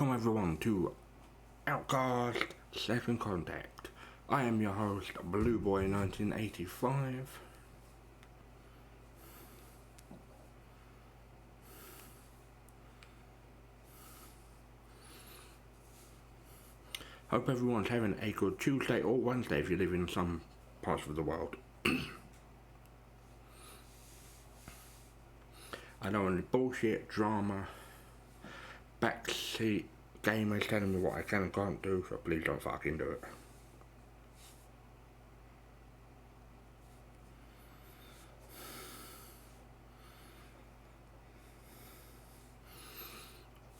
Welcome everyone to Outcast Second Contact. I am your host, Blue Boy 1985. Hope everyone's having a good Tuesday or Wednesday if you live in some parts of the world. I don't want any bullshit, drama, backseat gamers telling me what I can and can't do, so please don't fucking do it.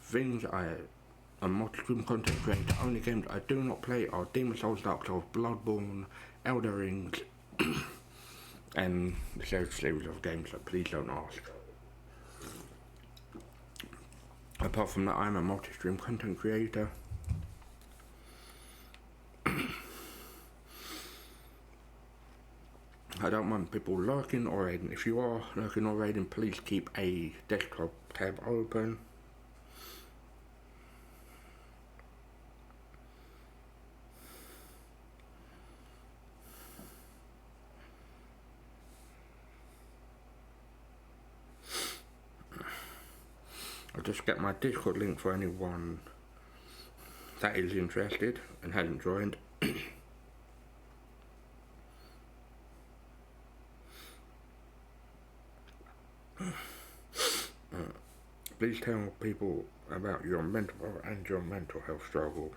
Things a multi-stream content creator. Only games I do not play are Demon Souls, Dark Souls, Bloodborne, Elder Rings, and the series of games, so please don't ask. Apart from that, I'm a multi-stream content creator. I don't want people lurking or raiding. If you are lurking or raiding, please keep a desktop tab open. I'll just get my Discord link for anyone that is interested and hasn't joined. Please tell people about your mental health and your mental health struggle.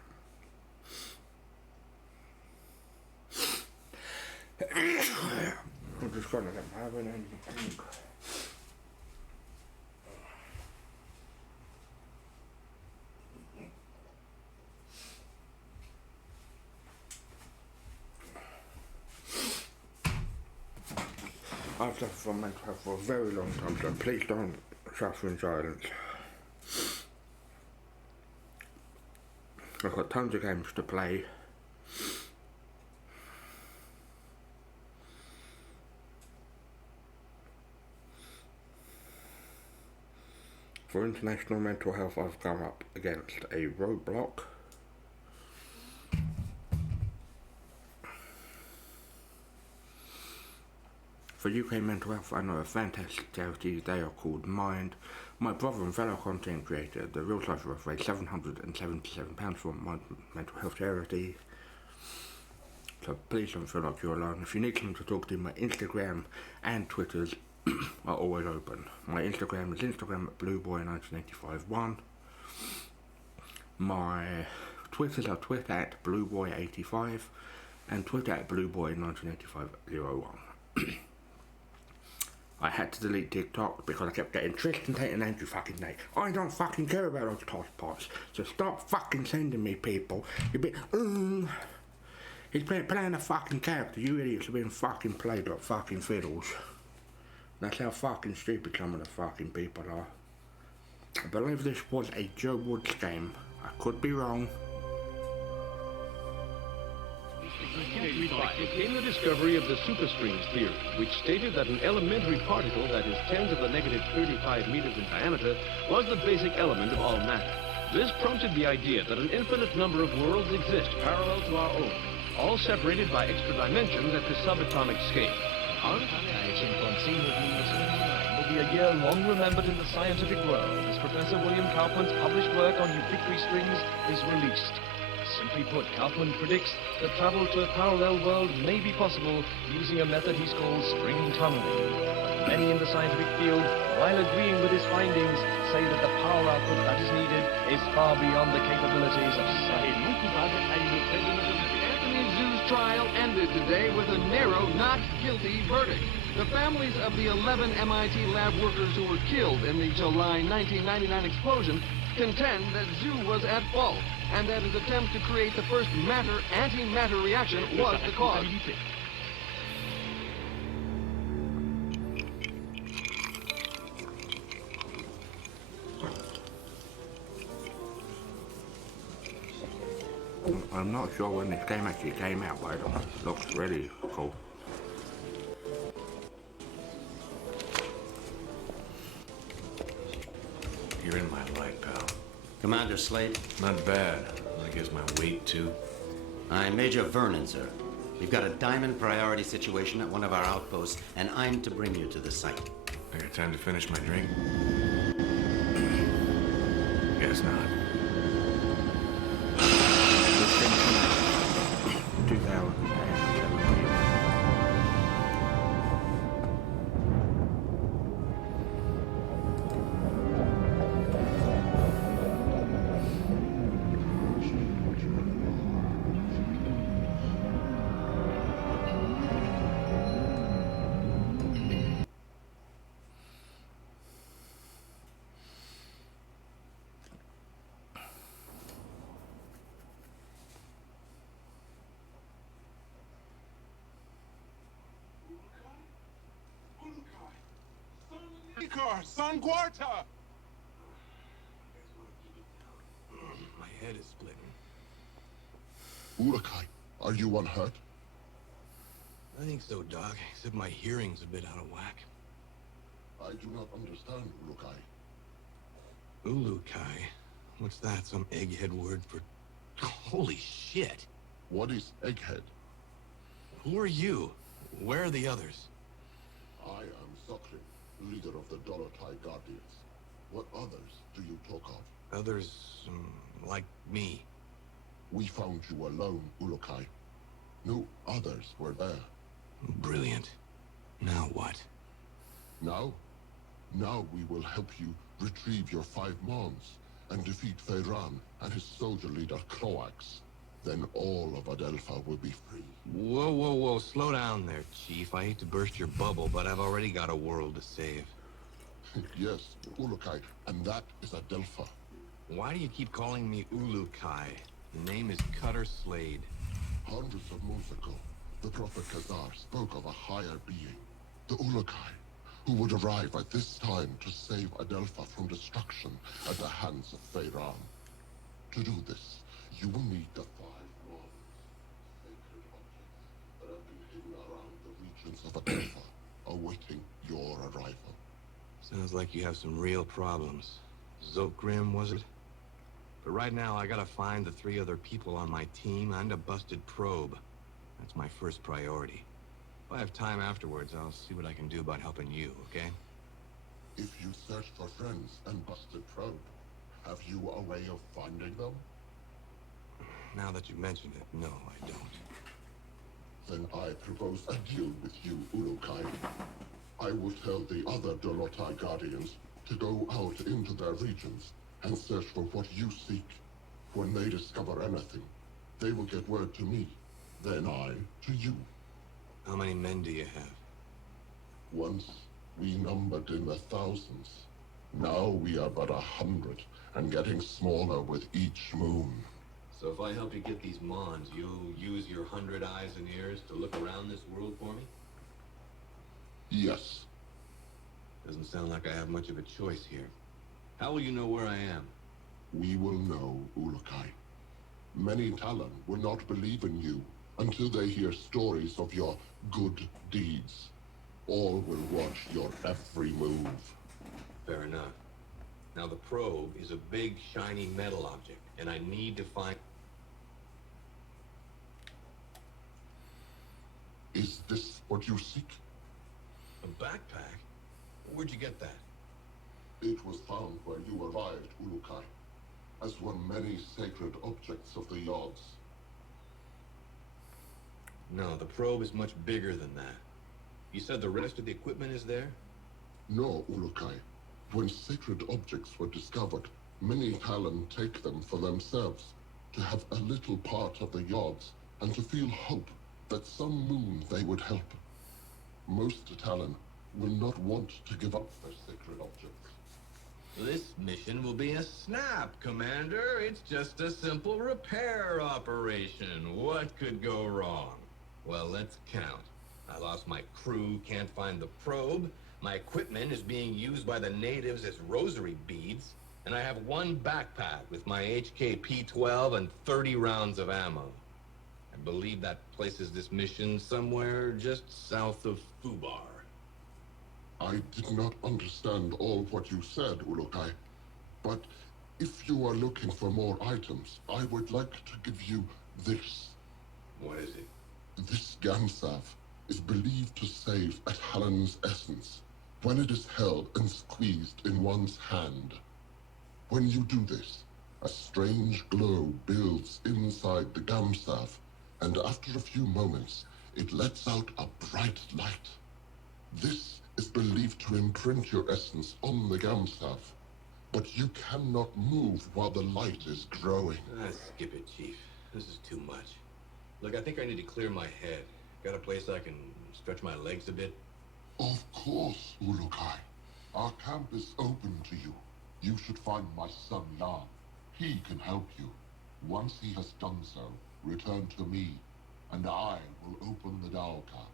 I'm just gonna let my having anything. I've suffered from mental health for a very long time, so please don't suffer in silence. I've got tons of games to play. For international mental health, I've come up against a roadblock. For UK mental health, I know a fantastic charity. They are called Mind. My brother and fellow content creator, the real life have raised £777 for my mental health charity. So please don't feel like you're alone. If you need someone to talk to, my Instagram and Twitters are always open. My Instagram is Instagram at blueboy1985.1. My Twitters are Twitter at blueboy85 and Twitter at blueboy1985.01. I had to delete TikTok because I kept getting Tristan Tate and Andrew fucking Nate. I don't fucking care about those toss pots. So stop fucking sending me people. You be he's playing a fucking character. You idiots are being fucking played like fucking fiddles. That's how fucking stupid some of the fucking people are. I believe this was a Joe Woods game. I could be wrong. Came the discovery of the superstrings theory, which stated that an elementary particle that is 10 to the negative 35 meters in diameter was the basic element of all matter. This prompted the idea that an infinite number of worlds exist parallel to our own, all separated by extra dimensions at the subatomic scale. Will be a year long remembered in the scientific world as Professor William Kaufman's published work on ubiquitary strings is released. Simply put, Kaufman predicts that travel to a parallel world may be possible using a method he's called string tunneling. But many in the scientific field, while agreeing with his findings, say that the power output that is needed is far beyond the capabilities of science. Anthony Zhu's trial ended today with a narrow not guilty verdict. The families of the 11 MIT lab workers who were killed in the July 1999 explosion contend that Zhu was at fault and that his attempt to create the first matter-antimatter reaction was the cause. I'm not sure when this game actually came out, but it looks really cool. You're in my light, pal. Commander Slade? Not bad. I guess my weight, too. I'm Major Vernon, sir. We've got a diamond priority situation at one of our outposts, and I'm to bring you to the site. I got time to finish my drink? Guess not. 2017. Son Guarta! My head is splitting. Urukai, are you unhurt? I think so, Doc, except my hearing's a bit out of whack. I do not understand, Urukai. Ulukai? What's that? Some egghead word for... Holy shit! What is Egghead? Who are you? Where are the others? I am Sokrin, leader of the Dolotai Guardians. What others do you talk of? Others, like me. We found you alone, Urukai. No others were there. Brilliant. Now what? Now? Now we will help you retrieve your 5 Mons and defeat Feyran and his soldier leader Croax. Then all of Adelpha will be free. Whoa, whoa, whoa. Slow down there, Chief. I hate to burst your bubble, but I've already got a world to save. Yes, Urukai, and that is Adelpha. Why do you keep calling me Ulukai? The name is Cutter Slade. Hundreds of moons ago, the Prophet Khazar spoke of a higher being, the Ulukai, who would arrive at this time to save Adelpha from destruction at the hands of Feyran. To do this, you will need the 5 Mons, sacred objects that have been hidden around the regions of Adelpha, awaiting your arrival. Sounds like you have some real problems. Zokgrim, was it? But right now, I gotta find the 3 other people on my team and a busted probe. That's my first priority. If I have time afterwards, I'll see what I can do about helping you, okay? If you search for friends and busted probe, have you a way of finding them? Now that you mention it, no, I don't. Then I propose a deal with you, Urukai. I will tell the other Dolotai Guardians to go out into their regions and search for what you seek. When they discover anything, they will get word to me. Then I to you. How many men do you have? Once we numbered in the thousands. Now we are but 100 and getting smaller with each moon. So if I help you get these Mons, you'll use your 100 eyes and ears to look around this world for me? Yes. Doesn't sound like I have much of a choice here. How will you know where I am? We will know, Urukai. Many Talon will not believe in you until they hear stories of your good deeds. All will watch your every move. Fair enough. Now the probe is a big, shiny metal object, and I need to find... Is this what you seek? A backpack? Where'd you get that? It was found where you arrived, Urukai, as were many sacred objects of the Yods. No, the probe is much bigger than that. You said the rest of the equipment is there? No, Urukai. When sacred objects were discovered, many Talon take them for themselves, to have a little part of the Yods, and to feel hope that some moon they would help. Most Talon will not want to give up their sacred objects. This mission will be a snap, Commander. It's just a simple repair operation. What could go wrong? Well, let's count. I lost my crew, can't find the probe. My equipment is being used by the natives as rosary beads. And I have 1 backpack with my HK P-12 and 30 rounds of ammo. I believe that places this mission somewhere just south of Fubar. I did not understand all what you said, Urukai, but If you are looking for more items, I would like to give you this. What is it? This Gamsav is believed to save at Helen's essence when it is held and squeezed in one's hand. When you do this, a strange glow builds inside the Gamsav, and after a few moments, it lets out a bright light. This is believed to imprint your essence on the Gamsav, but you cannot move while the light is growing. Skip it, Chief. This is too much. Look, I think I need to clear my head. Got a place I can stretch my legs a bit? Of course, Ulukai. Our camp is open to you. You should find my son Lan. He can help you. Once he has done so, return to me, and I will open the Dalka,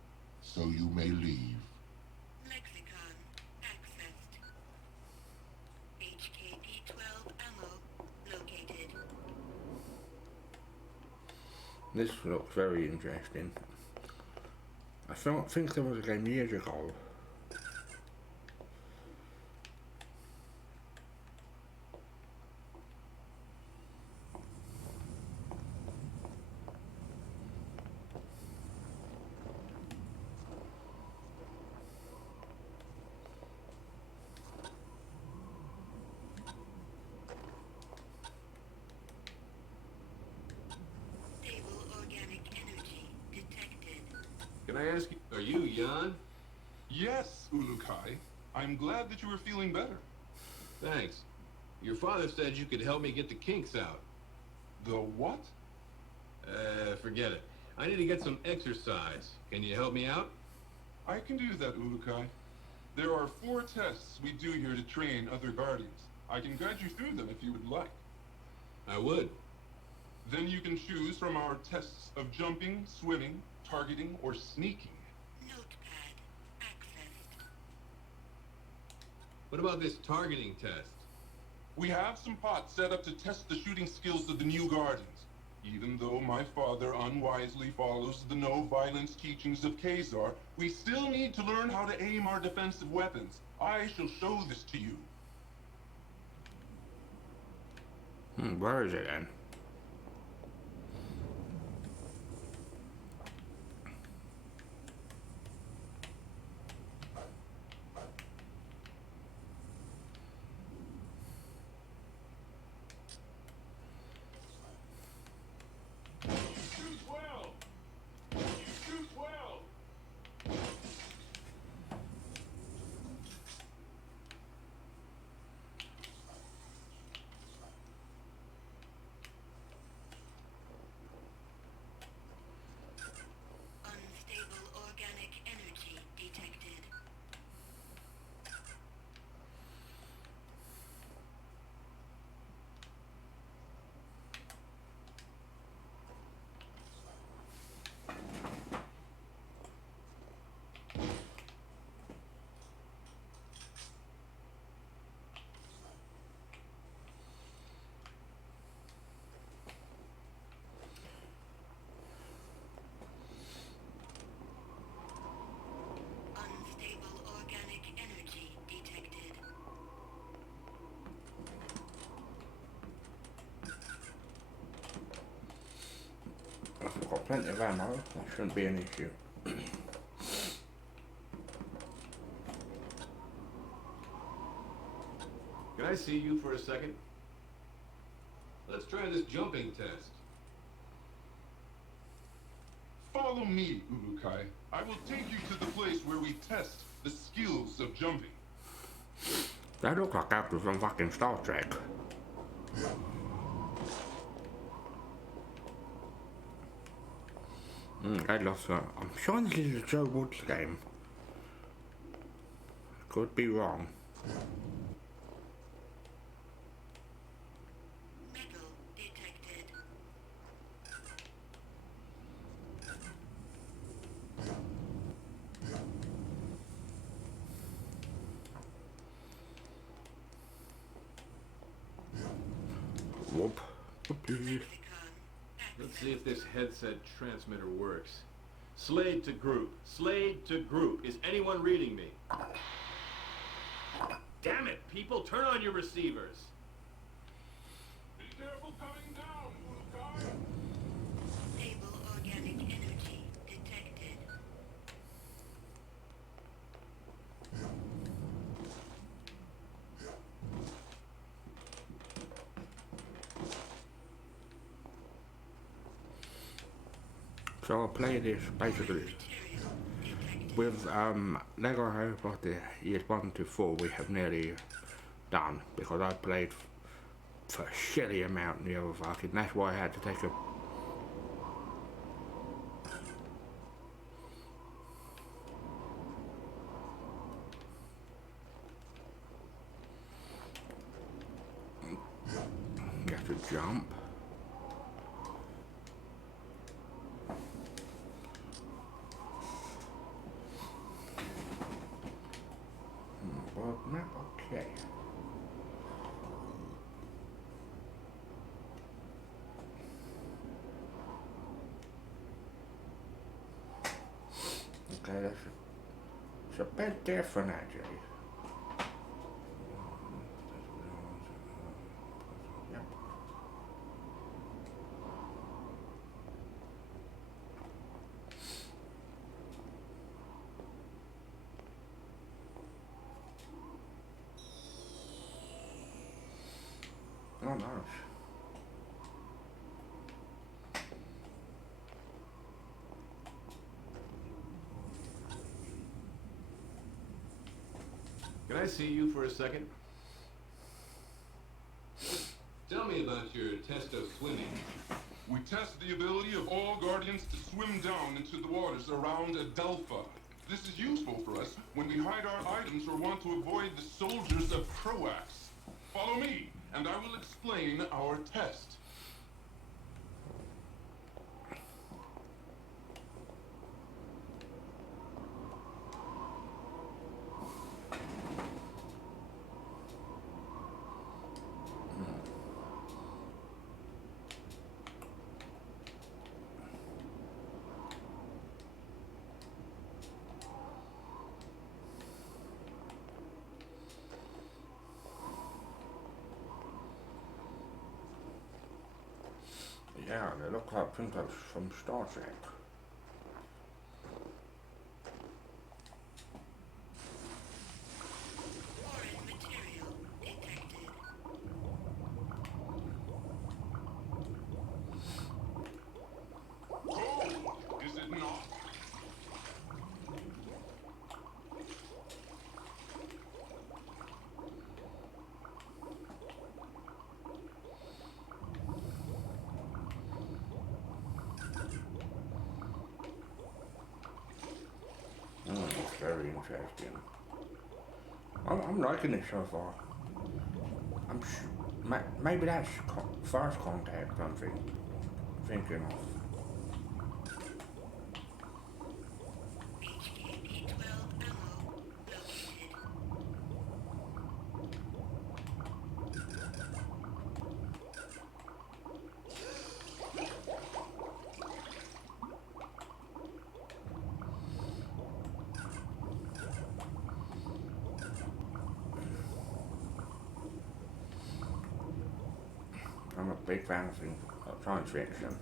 so you may leave. Lexicon accessed. HKP-12 ammo located. This looks very interesting. I think there was a game years ago. Stable organic energy detected. Can I ask you, are you Jan? Yes, Ulukai. I'm glad that you are feeling better. Thanks. Your father said you could help me get the kinks out. The what? Forget it. I need to get some exercise. Can you help me out? I can do that, Ulukai. There are 4 tests we do here to train other guardians. I can guide you through them if you would like. I would. Then you can choose from our tests of jumping, swimming, targeting, or sneaking. Notepad accessed. What about this targeting test? We have some pots set up to test the shooting skills of the new guardians. Even though my father unwisely follows the no-violence teachings of Khazar, we still need to learn how to aim our defensive weapons. I shall show this to you. Where is it then? Shoot well! Shoot well! Unstable organic energy detected. Unstable organic energy detected. I've got plenty of ammo. That shouldn't be an issue. Can I see you for a second? Let's try this jumping test. Follow me, Ulukai. I will take you to the place where we test the skills of jumping. That looks like after some fucking Star Trek. That looks I'm sure this is a Joe Woods game. Could be wrong. Metal detected. Whoop. Whoopee. Lexicon Let's accessed. see if this headset transmitter works. Slade to group. Slade to group. Is anyone reading me? Damn it, people! Turn on your receivers! So I play this basically with Lego Harry Potter years 1 to 4. We have nearly done because I played for a shitty amount the other fucking. That's why I had to take a. You have to jump. World map, okay. Okay, it's a bit different actually. Yep. Oh, nice. Can I see you for a second? Tell me about your test of swimming. We test the ability of all Guardians to swim down into the waters around Adelpha. This is useful for us when we hide our items or want to avoid the soldiers of Croax. Follow me, and I will explain our test. Yeah, they look like things like from Star Trek. Foreign material detected. Oh, is it not? It's very interesting. I'm liking it so far. Maybe that's first contact I'm thinking of. HKP-12 ammo located. I'm a big fan of things like science fiction.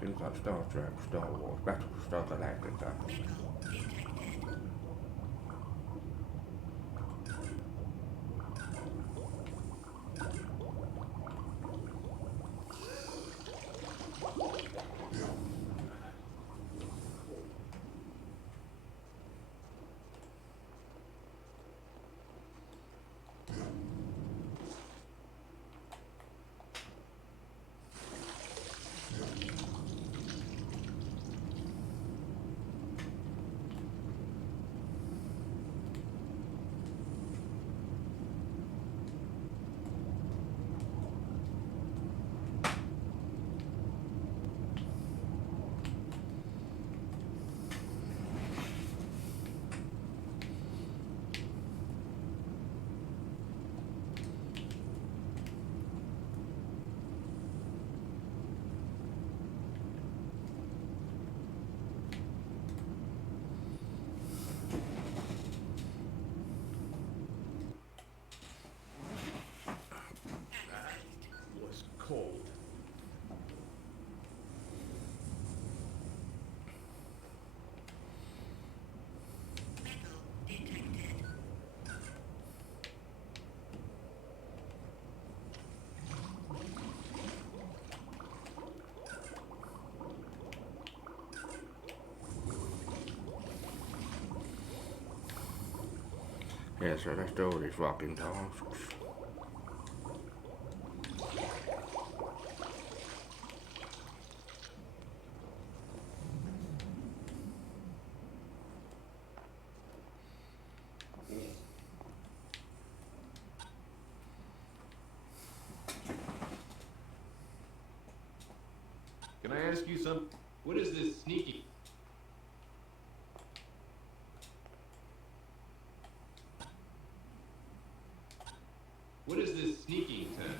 Things like Star Trek, Star Wars, Battlestar Galactica. Metal detected. Was cold. Metal detected. Yeah, so let's do all these fucking tasks. Can I ask you some? What is this sneaking? What is this sneaking test?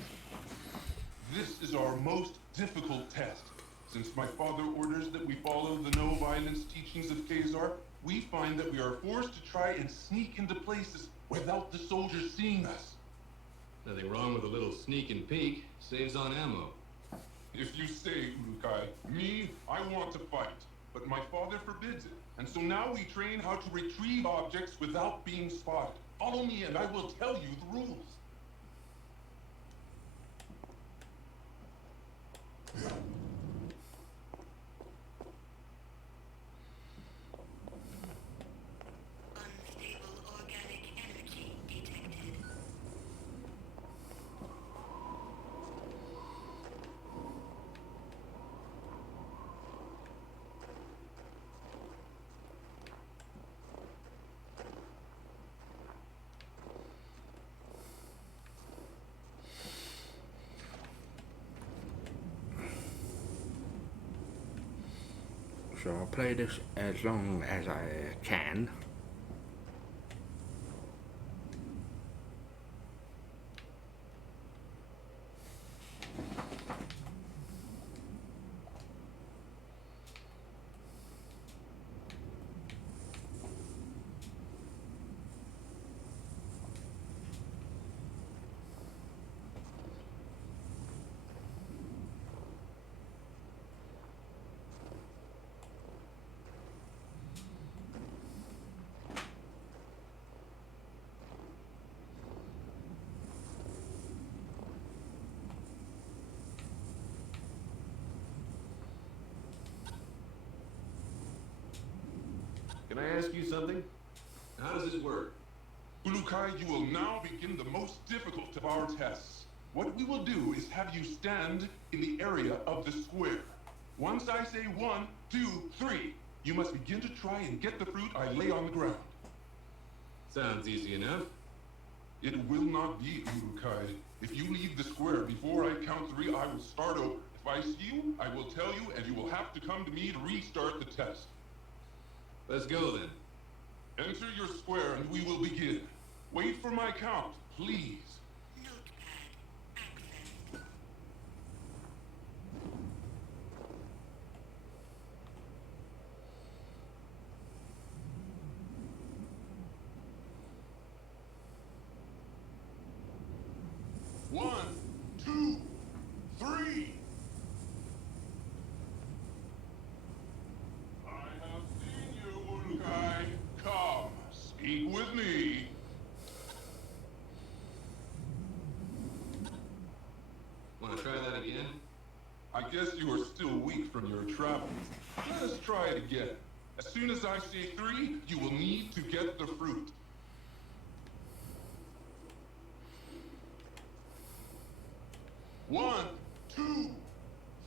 This is our most difficult test. Since my father orders that we follow the no-violence teachings of Khazar, we find that we are forced to try and sneak into places without the soldiers seeing us. Nothing wrong with a little sneak and peek. Saves on ammo. If you say, Urukai, me, I want to fight. But my father forbids it. And so now we train how to retrieve objects without being spotted. Follow me and I will tell you the rules. Unstable organic energy detected. So I'll play this as long as I can. Can I ask you something? How does this work? Ulukai, you will now begin the most difficult of our tests. What we will do is have you stand in the area of the square. Once I say 1, 2, 3, you must begin to try and get the fruit I lay on the ground. Sounds easy enough. It will not be, Urukai. If you leave the square before I count 3, I will start over. If I see you, I will tell you, and you will have to come to me to restart the test. Let's go then. Enter your square and we will begin. Wait for my count, please. Notepad accessed. 1, 2, 3. I have seen you, Ulukai. Come, speak with me. Want to try that again? I guess you are still weak from your travels. Let us try it again. As soon as I say 3, you will need to get the fruit. 1, 2,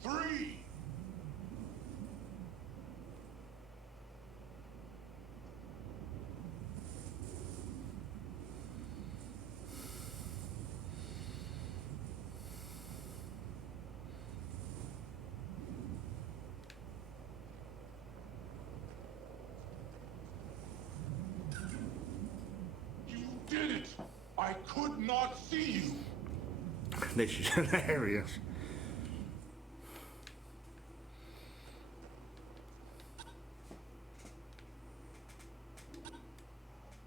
3. You did it! I could not see you! This is hilarious.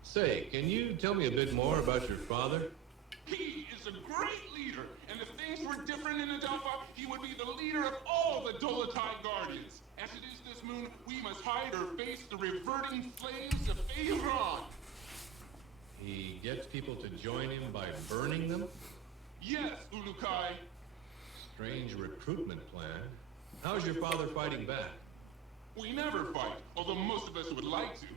Say, can you tell me a bit more about your father? He is a great leader, and if things were different in Adelpha, he would be the leader of all the Dolotai Guardians. As it is this moon, we must hide or face the reverting flames of Aeron. He gets people to join him by burning them? Yes, Ulukai. Strange recruitment plan. How's your father fighting back? We never fight, although most of us would like to.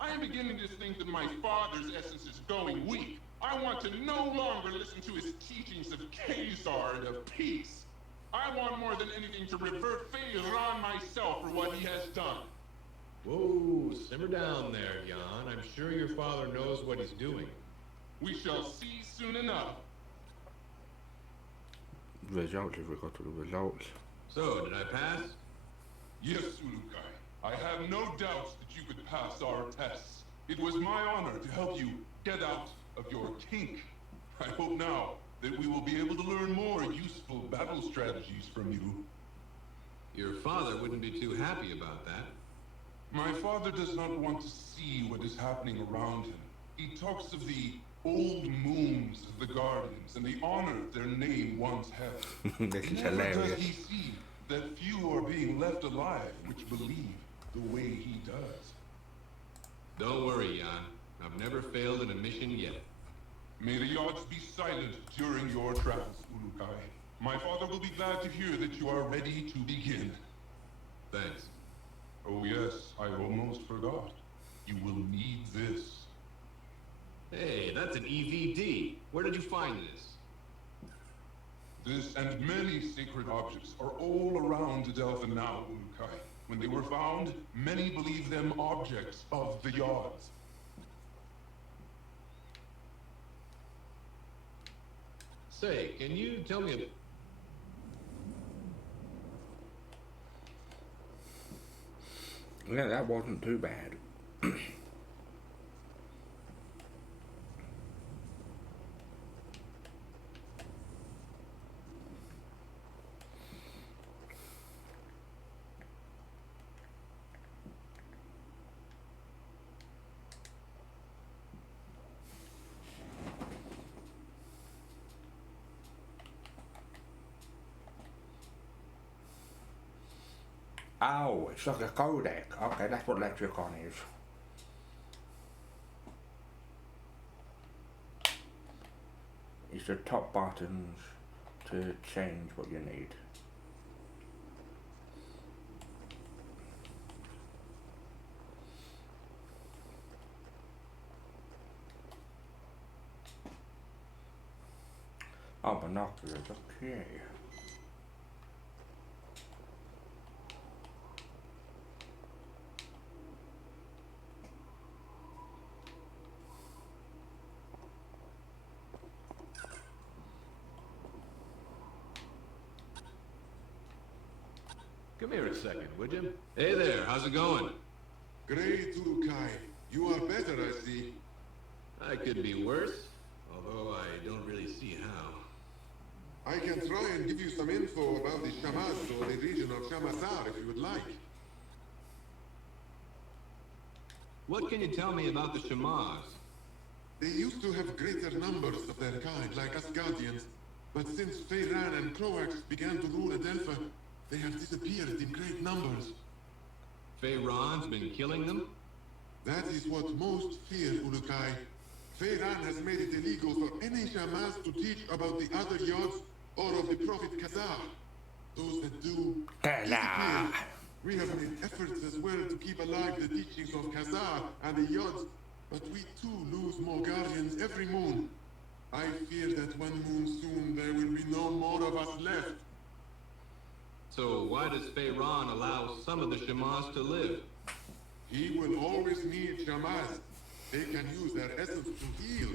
I am beginning to think that my father's essence is going weak. I want to no longer listen to his teachings of Khazar and of peace. I want more than anything to revert Feyran myself for what he has done. Whoa, simmer down there, Jan. I'm sure your father knows what he's doing. We shall see soon enough. Results, if we got to the results. So, did I pass? Yes, Ulukai. I have no doubts that you could pass our tests. It was my honor to help you get out of your kink. I hope now that we will be able to learn more useful battle strategies from you. Your father wouldn't be too happy about that. My father does not want to see what is happening around him. He talks of the old moons of the Guardians and the honor their name once held. This is Never hilarious. does he see that few are being left alive which believe the way he does. Don't worry, Jan. I've never failed in a mission yet. May the yachts be silent during your travels, Ulukai. My father will be glad to hear that you are ready to begin. Thanks. Oh yes, I almost forgot. You will need this. Hey, that's an EVD. Where did you find this? This and many sacred objects are all around Adelpha now, Ulukai. When they were found, many believe them objects of the Yards. Say, can you tell me a... Yeah, that wasn't too bad. Oh, it's like a codec. Okay, that's what Lexicon is. It's the top buttons to change what you need. Oh, binoculars, okay. Come here a second, would you? Hey there, how's it going? Great, Ulukai. You are better, I see. I could be worse, although I don't really see how. I can try and give you some info about the Shamaz or the region of Shamasar if you would like. What can you tell me about the Shamaz? They used to have greater numbers of their kind, like us Guardians. But since Feyran and Croax began to rule Adelpha, they have disappeared in great numbers. Feyran's been killing them? That is what most fear, Ulukai. Feyran has made it illegal for any Shamaz to teach about the other Yards or of the Prophet Khazar. Those that do disappear. We have made efforts as well to keep alive the teachings of Khazar and the Yards, but we too lose more Guardians every moon. I fear that one moon soon there will be no more of us left. So why does Feyran allow some of the Shamaz to live? He will always need Shamaz. They can use their essence to heal.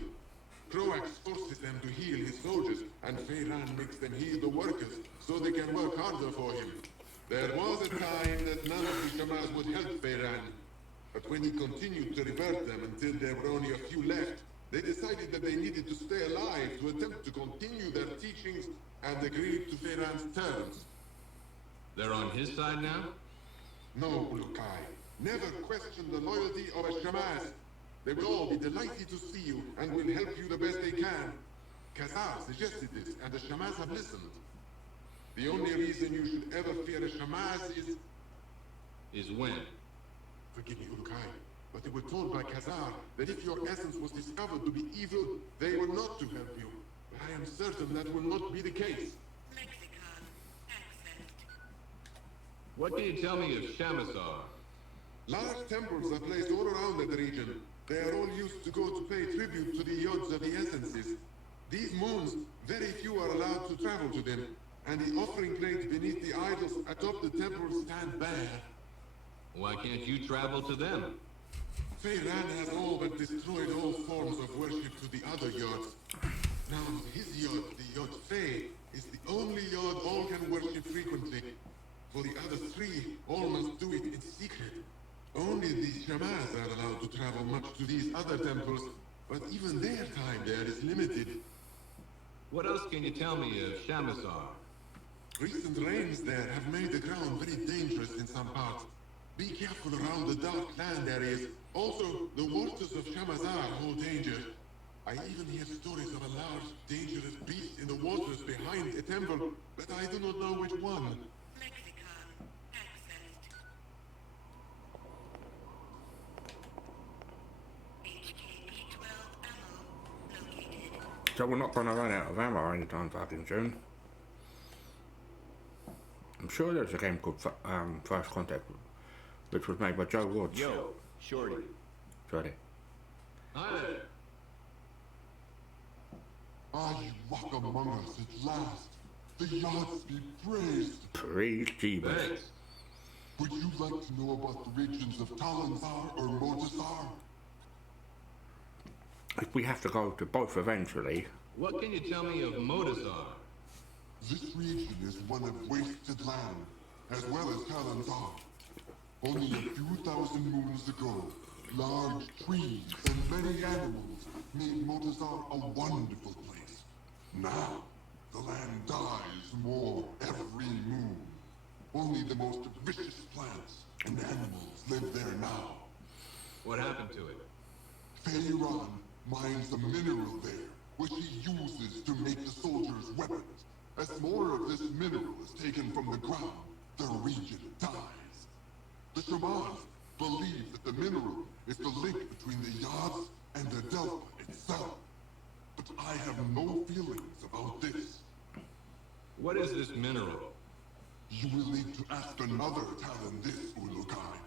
Croax forces them to heal his soldiers, and Feyran makes them heal the workers, so they can work harder for him. There was a time that none of the Shamaz would help Feyran, but when he continued to revert them until there were only a few left, they decided that they needed to stay alive to attempt to continue their teachings and agreed to Feyran's terms. They're on his side now? No, Ulukai. Never question the loyalty of a Shamaz. They will all be delighted to see you and will help you the best they can. Khazar suggested this, and the Shamaz have listened. The only reason you should ever fear a Shamaz is... Is when? Forgive me, Ulukai, but they were told by Khazar that if your essence was discovered to be evil, they were not to help you. But I am certain that will not be the case. Lexicon accessed. What can you tell me of Shamasar? Large temples are placed all around that region. They are all used to go to pay tribute to the yods of the essences. These moons, very few are allowed to travel to them, and the offering plates beneath the idols atop the temples stand bare. Why can't you travel to them? Feyran has all but destroyed all forms of worship to the other yods. Now, his yod, the yod Fey, is the only yod all can worship frequently. For the other three, all must do it in secret. Only the shamans are allowed to travel much to these other temples, but even their time there is limited. What else can you tell me of Shamazar? Recent rains there have made the ground very dangerous in some parts. Be careful around the dark land areas. Also, the waters of Shamazar hold danger. I even hear stories of a large, dangerous beast in the waters behind a temple, but I do not know which one. Lexicon accessed. HKP-12 ammo located. So we're not going to run out of ammo anytime fucking soon. I'm sure there's a game called First Contact, which was made by Joe Woods. Yo, Shorty. Shorty. Hi there. Ah, you walk among us at last. The gods be praised. Praise Jeebus. Thanks. Would you like to know about the regions of Talanzar or Motasar? If we have to go to both eventually, What can you tell me of Modazar? This region is one of wasted land, as well as Talanzar. Only a few thousand moons ago, large trees and many animals made Motasar a wonderful place. Now, the land dies more every moon. Only the most vicious plants and animals live there now. What happened to it? Feyran mines a mineral there, which he uses to make the soldiers' weapons. As more of this mineral is taken from the ground, the region dies. The shamans believe that the mineral is the link between the Yads and the Delta itself. But I have no feelings about this. What is this mineral? You will need to ask another Talon this, Ulukai.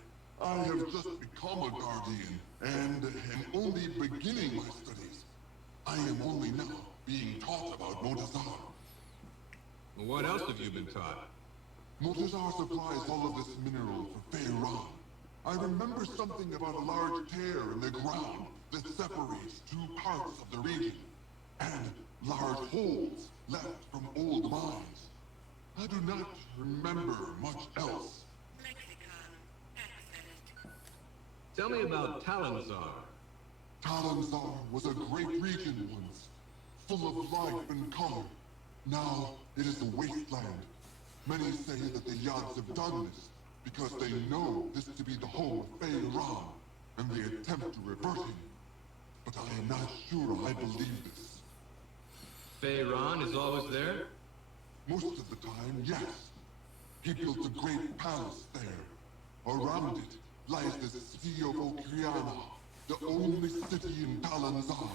I have just become a guardian, and am only beginning my studies. I am only now being taught about Motasar. What else have you been taught? Motasar supplies all of this mineral for Feyran. I remember something about a large tear in the ground that separates two parts of the region, and large holes left from old mines. I do not remember much else. Lexicon accessed. Tell me about Talanzar. Talanzar was a great region once, full of life and color. Now it is a wasteland. Many say that the Yads have done this because they know this to be the home of Feyran, and they attempt to revert him. But I am not sure I believe this. Feyran is always there? Most of the time, yes. He built a great palace there. Around it lies the city of Okriana, the only city in Talanzar.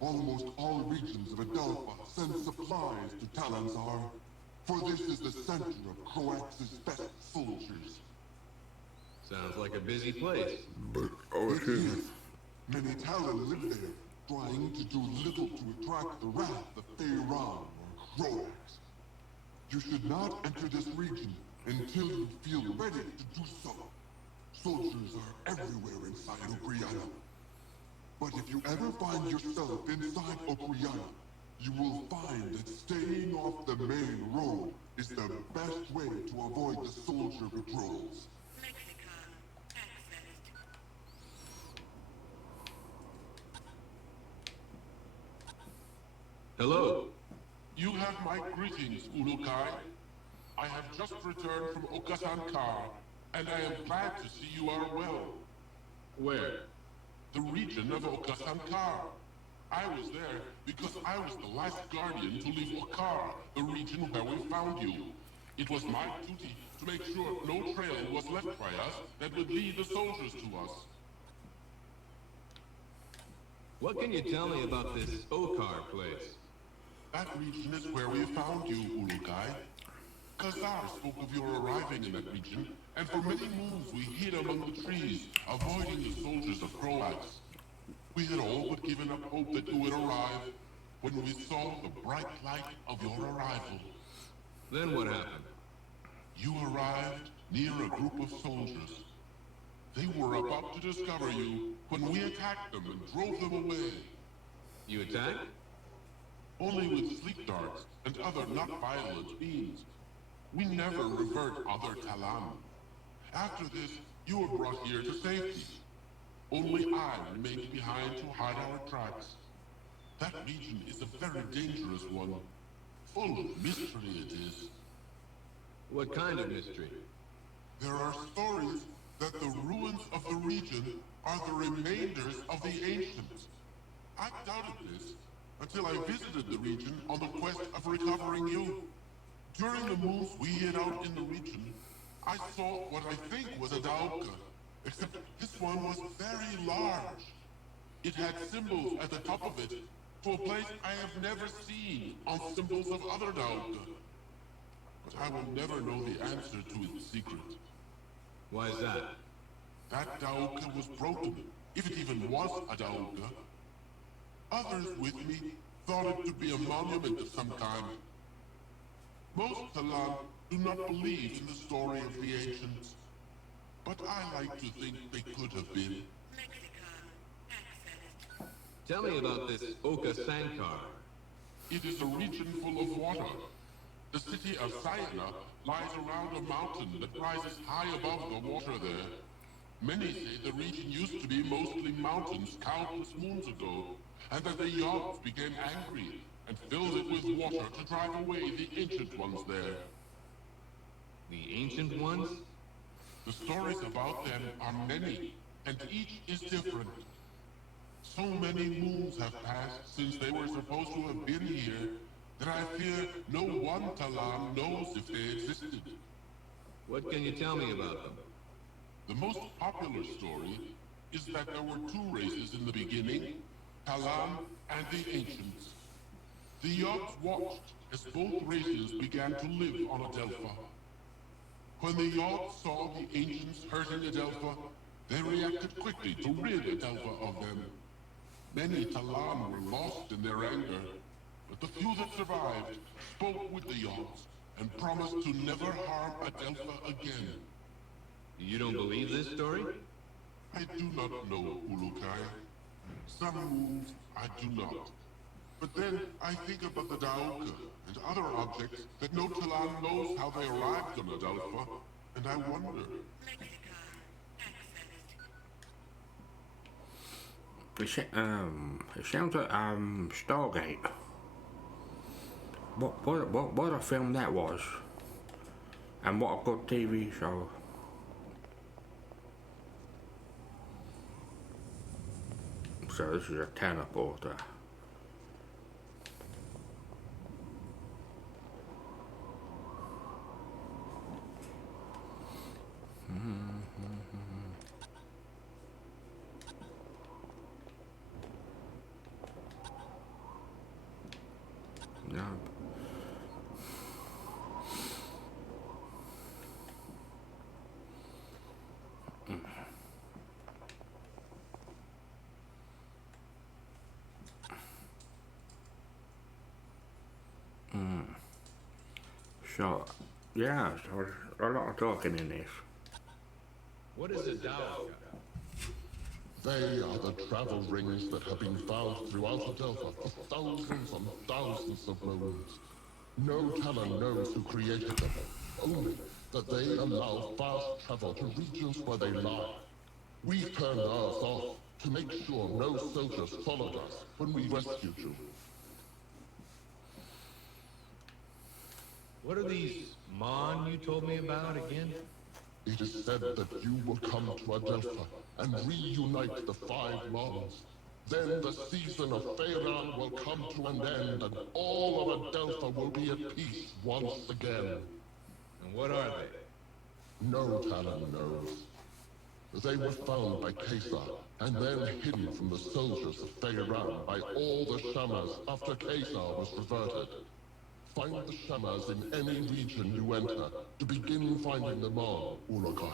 Almost all regions of Adelpha send supplies to Talanzar, for this is the center of Croax's best soldiers. Sounds like a busy place. oh, It is. Many Talon live there, trying to do little to attract the wrath of Feyran or Croax. You should not enter this region until you feel ready to do so. Soldiers are everywhere inside Okriana. But if you ever find yourself inside Okriana, you will find that staying off the main road is the best way to avoid the soldier patrols. Lexicon accessed. Hello. You have my greetings, Ulukai. I have just returned from Okasankar, and I am glad to see you are well. Where? The region of Okasankar. I was there because I was the last guardian to leave Okar, the region where we found you. It was my duty to make sure no trail was left by us that would lead the soldiers to us. What can you tell me about this Okar place? That region is where we found you, Ulukai. Khazar spoke of your arriving in that region, and for many moons we hid among the trees, avoiding the soldiers of Croax. We had all but given up hope that you would arrive when we saw the bright light of your arrival. Then what happened? You arrived near a group of soldiers. They were about to discover you when we attacked them and drove them away. You attacked? Only with sleep darts and other not violent means. We never revert other Talam. After this, you were brought here to safety. Only I remained behind to hide our tracks. That region is a very dangerous one. Full of mystery it is. What kind of mystery? There are stories that the ruins of the region are the remainders of the ancients. I doubted this until I visited the region on the quest of recovering you. During the moves we hid out in the region, I saw what I think was a Dauka, except this one was very large. It had symbols at the top of it to a place I have never seen on symbols of other Dauka. But I will never know the answer to its secret. Why is that? That Dauka was broken, if it even was a Dauka. Others with me thought it to be a monument of some kind. Most Talan do not believe in the story of the ancients, but I like to think they could have been. Lexicon accessed. Tell me about this Oka Sankar. It is a region full of water. The city of Sayana lies around a mountain that rises high above the water there. Many say the region used to be mostly mountains countless moons ago, and that the Yogs became angry and filled it with water to drive away the ancient ones there. The ancient ones? The stories about them are many, and each is different. So many moons have passed since they were supposed to have been here that I fear no one Talan knows if they existed. What can you tell me about them? The most popular story is that there were two races in the beginning, Talan and the Ancients. The Yogs watched as both races began to live on Adelpha. When the Yogs saw the Ancients hurting Adelpha, they reacted quickly to rid Adelpha of them. Many Talan were lost in their anger, but the few that survived spoke with the Yogs and promised to never harm Adelpha again. You don't believe this story? I do not know, Ulukai. Some moves I do not. But then I think about the Dauka and other objects that no Talan knows how they arrived on Adelpha, and I wonder. Lexicon accessed. It sounds like Stargate. What a film that was, and what a good TV show. So this is a teleporter. No. So, yeah, so there's a lot of talking in this. What is a Dauka? They are the travel rings that have been found throughout Adelpha for thousands and thousands of moons. No Talon knows who created them, only that they allow fast travel to regions where they lie. We turned ours off to make sure no soldiers followed us when we rescued you. What are these Mon you told me about again? It is said that you will come to Adelpha and reunite the five Mons. Then the season of Feyran will come to an end and all of Adelpha will be at peace once again. And what are they? No Talon knows. They were found by Caesar and then hidden from the soldiers of Feyran by all the Shamas after Caesar was reverted. Find the Shamas in any region you enter to begin finding them all, Urukai.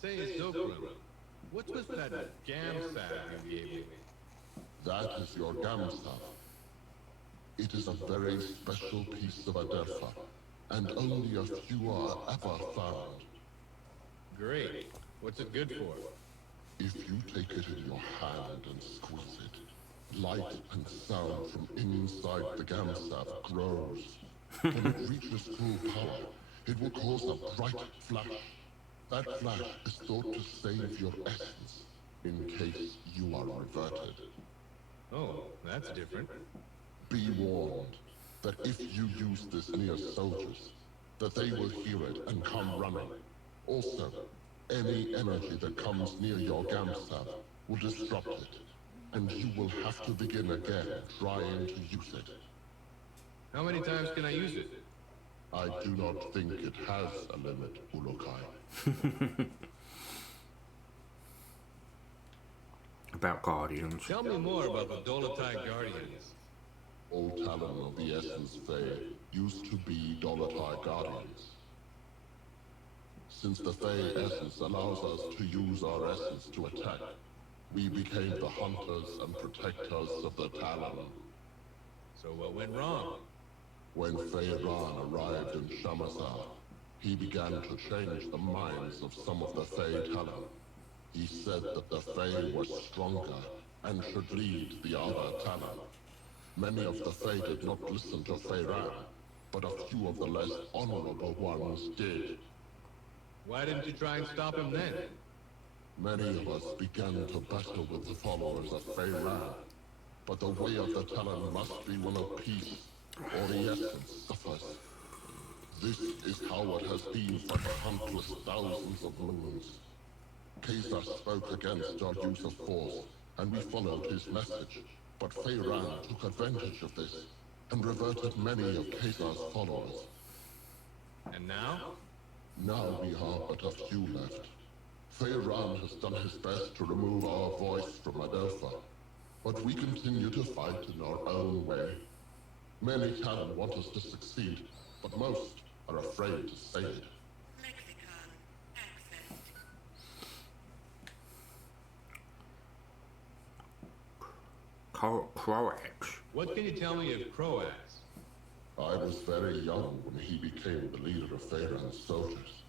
Say, Zokran, what was that gamsab you gave me? That is your Gamsav. It is a very special piece of Adelpha, and only a few are ever found. Great. What's it good for? If you take it in your hand and squeeze it, light and sound from inside the Gamsav grows. When it reaches full power, it will cause a bright flash. That flash is thought to save your essence, in case you are reverted. Oh, that's different. Be warned that if you use this near soldiers, that they will hear it and come running. Also, any energy that comes near your Gamsav will disrupt it, and you will have to begin again trying to use it. How many times can I use it? I do not think it has a limit, Urukai. About Guardians. Tell me more about the Dolotai Guardians. All talent of the Essence Fae used to be Dolotai Guardians. Since the Fae Essence allows us to use our essence to attack, we became the hunters and protectors of the Talon. So what went wrong? When Feyran arrived in Shamazar, he began to change the minds of some of the Fae Talon. He said that the Fae were stronger and should lead the other Talon. Many of the Fae did not listen to Feyran, but a few of the less honorable ones did. Why didn't you try and stop him then? Many of us began to battle with the followers of Feyran, but the way of the Talon must be one of peace, or the essence suffers. This is how it has been for countless thousands of moons. Caesar spoke against our use of force, and we followed his message. But Feyran took advantage of this, and reverted many of Caesar's followers. And now? Now we are but a few left. Feyran has done his best to remove our voice from Adelpha, but we continue to fight in our own way. Many Talon want us to succeed, but most are afraid to say it. Lexicon accessed. Croax. What can you tell me of Croax? I was very young when he became the leader of Feyran's soldiers.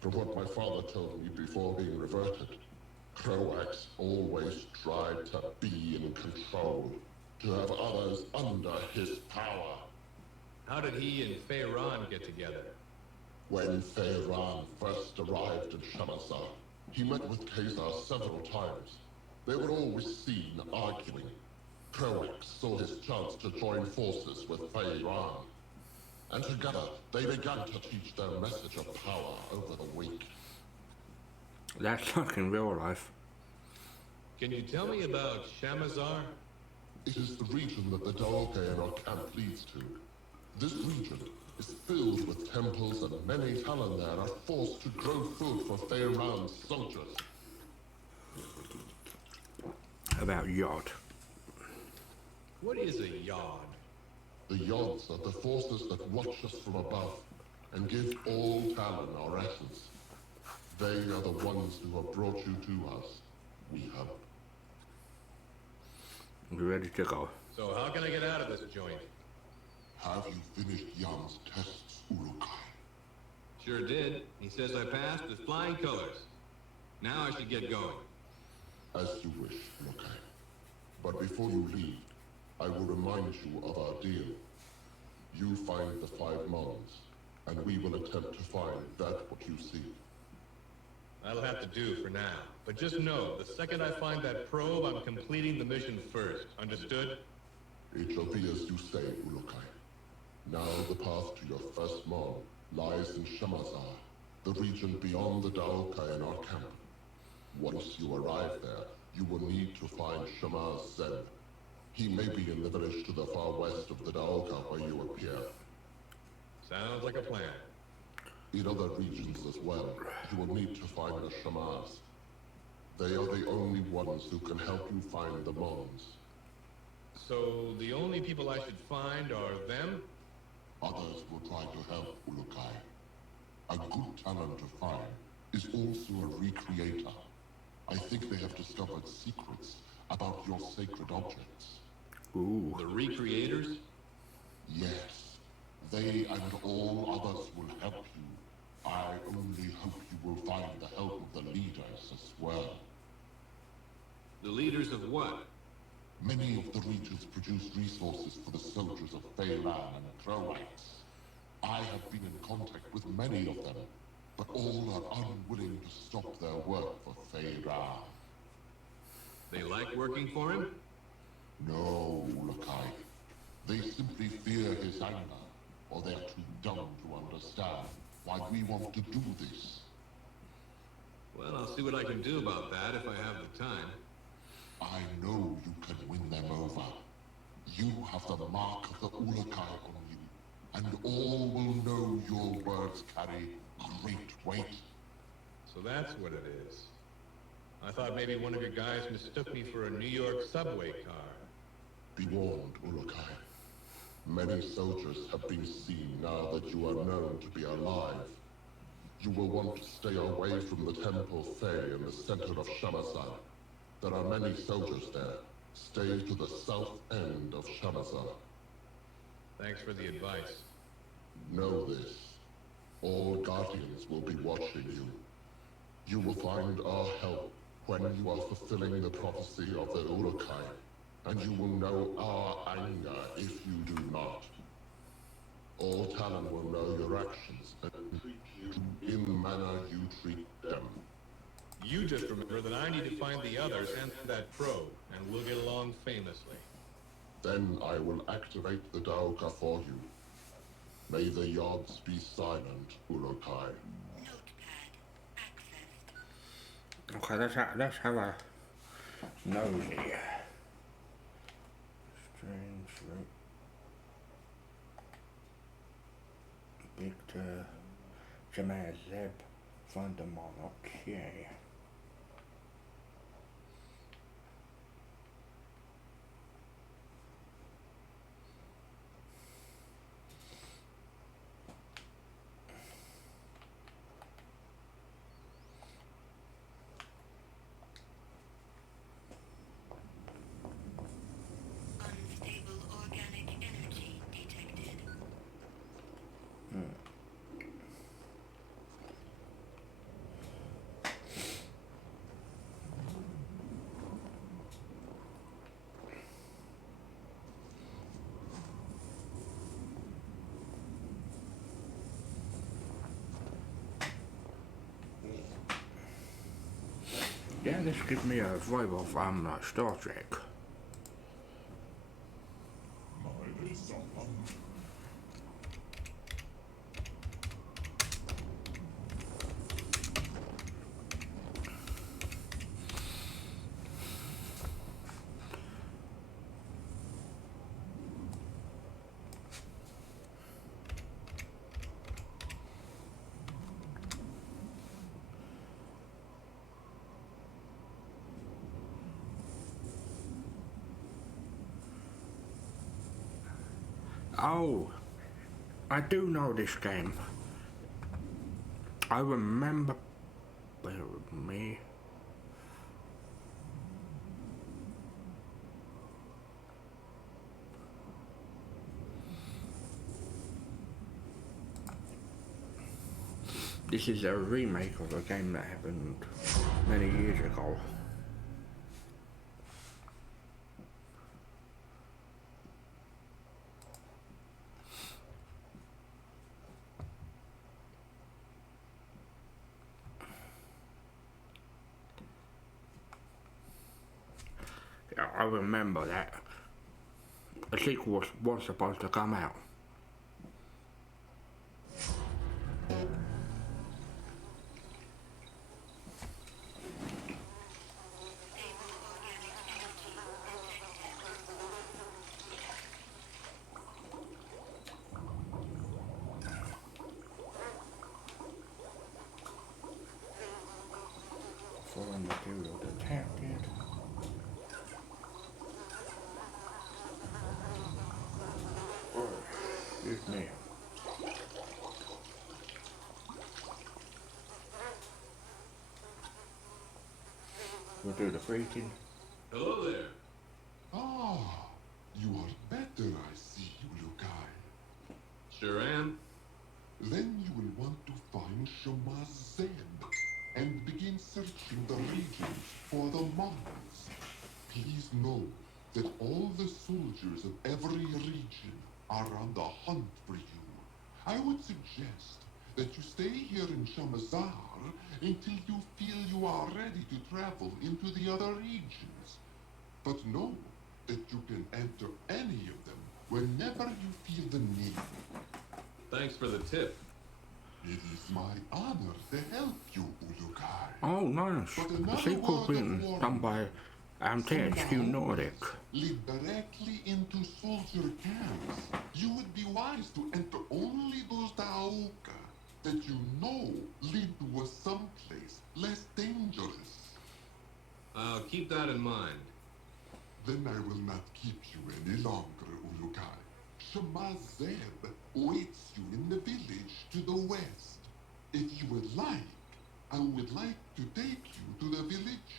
From what my father told me before being reverted, Croax always tried to be in control, to have others under his power. How did he and Feyran get together? When Feyran first arrived in Shamazar, he met with Caesar several times. They were always seen arguing. Croax saw his chance to join forces with Feyran, and together they began to teach their message of power over the weak. That's like in real life. Can you tell me about Shamazar? It is the region that the Daoke in our camp leads to. This region is filled with temples, and many Talon there are forced to grow food for Feyran's soldiers. About Yod. What is a yard? The Yods are the forces that watch us from above and give all Talon our essence. They are the ones who have brought you to us. We help. You ready to go? So how can I get out of this joint? Have you finished Yam's tests, Urukai? Sure did. He says I passed with flying colors. Now I should get going. As you wish, Urukai. But before you leave, I will remind you of our deal. You find the 5 Mons, and we will attempt to find that what you see. That'll have to do for now. But just know, the second I find that probe, I'm completing the mission first. Understood? It shall be as you say, Urukai. Now the path to your first Mon lies in Shamazar, the region beyond the Daokai in our camp. Once you arrive there, you will need to find Shamaz Zeb. He may be in the village to the far west of the Daoka where you appear. Sounds like a plan. In other regions as well, you will need to find the Shamars. They are the only ones who can help you find the Mons. So the only people I should find are them? Others will try to help Ulukai. A good talent to find is also a recreator. I think they have discovered secrets about your sacred objects. Ooh. The recreators? Yes. They and all others will help you. I only hope you will find the help of the leaders as well. The leaders of what? Many of the regions produce resources for the soldiers of Feyran and Croax. I have been in contact with many of them, but all are unwilling to stop their work for Feyran. They like working for him? No, Ulukai. They simply fear his anger, or they are too dumb to understand why we want to do this. Well, I'll see what I can do about that if I have the time. I know you can win them over. You have the mark of the Ulukai on you, and all will know your words carry great weight. So that's what it is. I thought maybe one of your guys mistook me for a New York subway car. Be warned, Ulukai. Many soldiers have been seen now that you are known to be alive. You will want to stay away from the Temple Fey in the center of Shamazar. There are many soldiers there. Stay to the south end of Shamazar. Thanks for the advice. Know this. All Guardians will be watching you. You will find our help when you are fulfilling the prophecy of the Ulukai, and you will know our anger if you do not. All Talon will know your actions and treat you in the manner you treat them. You just remember that I need to find the others and that probe, and we'll get along famously. Then I will activate the Dauka for you. May the Yods be silent, Ulukai. Notepad accessed. Okay, let's have a nosy. Strange route. Victor Jamal Zeb Vandermon, okay. Unstable organic energy detected. Yeah, this gives me a vibe of Star Trek. Oh, I do know this game. I remember. Bear with me. This is a remake of a game that happened many years ago. I remember that. A sequel was supposed to come out. Stable organic energy detected. material detected. Oh, excuse me. We'll do the freaking. Hello there. Ah, you are better, I see, Ulukai. Sure am. Then you will want to find Shamaz Zeb and begin searching the regions for the mines. Please know that all the soldiers of every region are on the hunt for you. I would suggest that you stay here in Shamazar until you feel you are ready to travel into the other regions. But know that you can enter any of them whenever you feel the need. Thanks for the tip. It is my honor to help you, Ulukai. Oh, nice. But The another sequel's word been of done by THQ Nordic. lead directly into soldier camps. You would be wise to enter only those Daoka that you know lead to someplace less dangerous. I'll keep that in mind. Then I will not keep you any longer, Ulukai. Shamaz Zeb waits you in the village to the west. If you would like, I would like to take you to the village.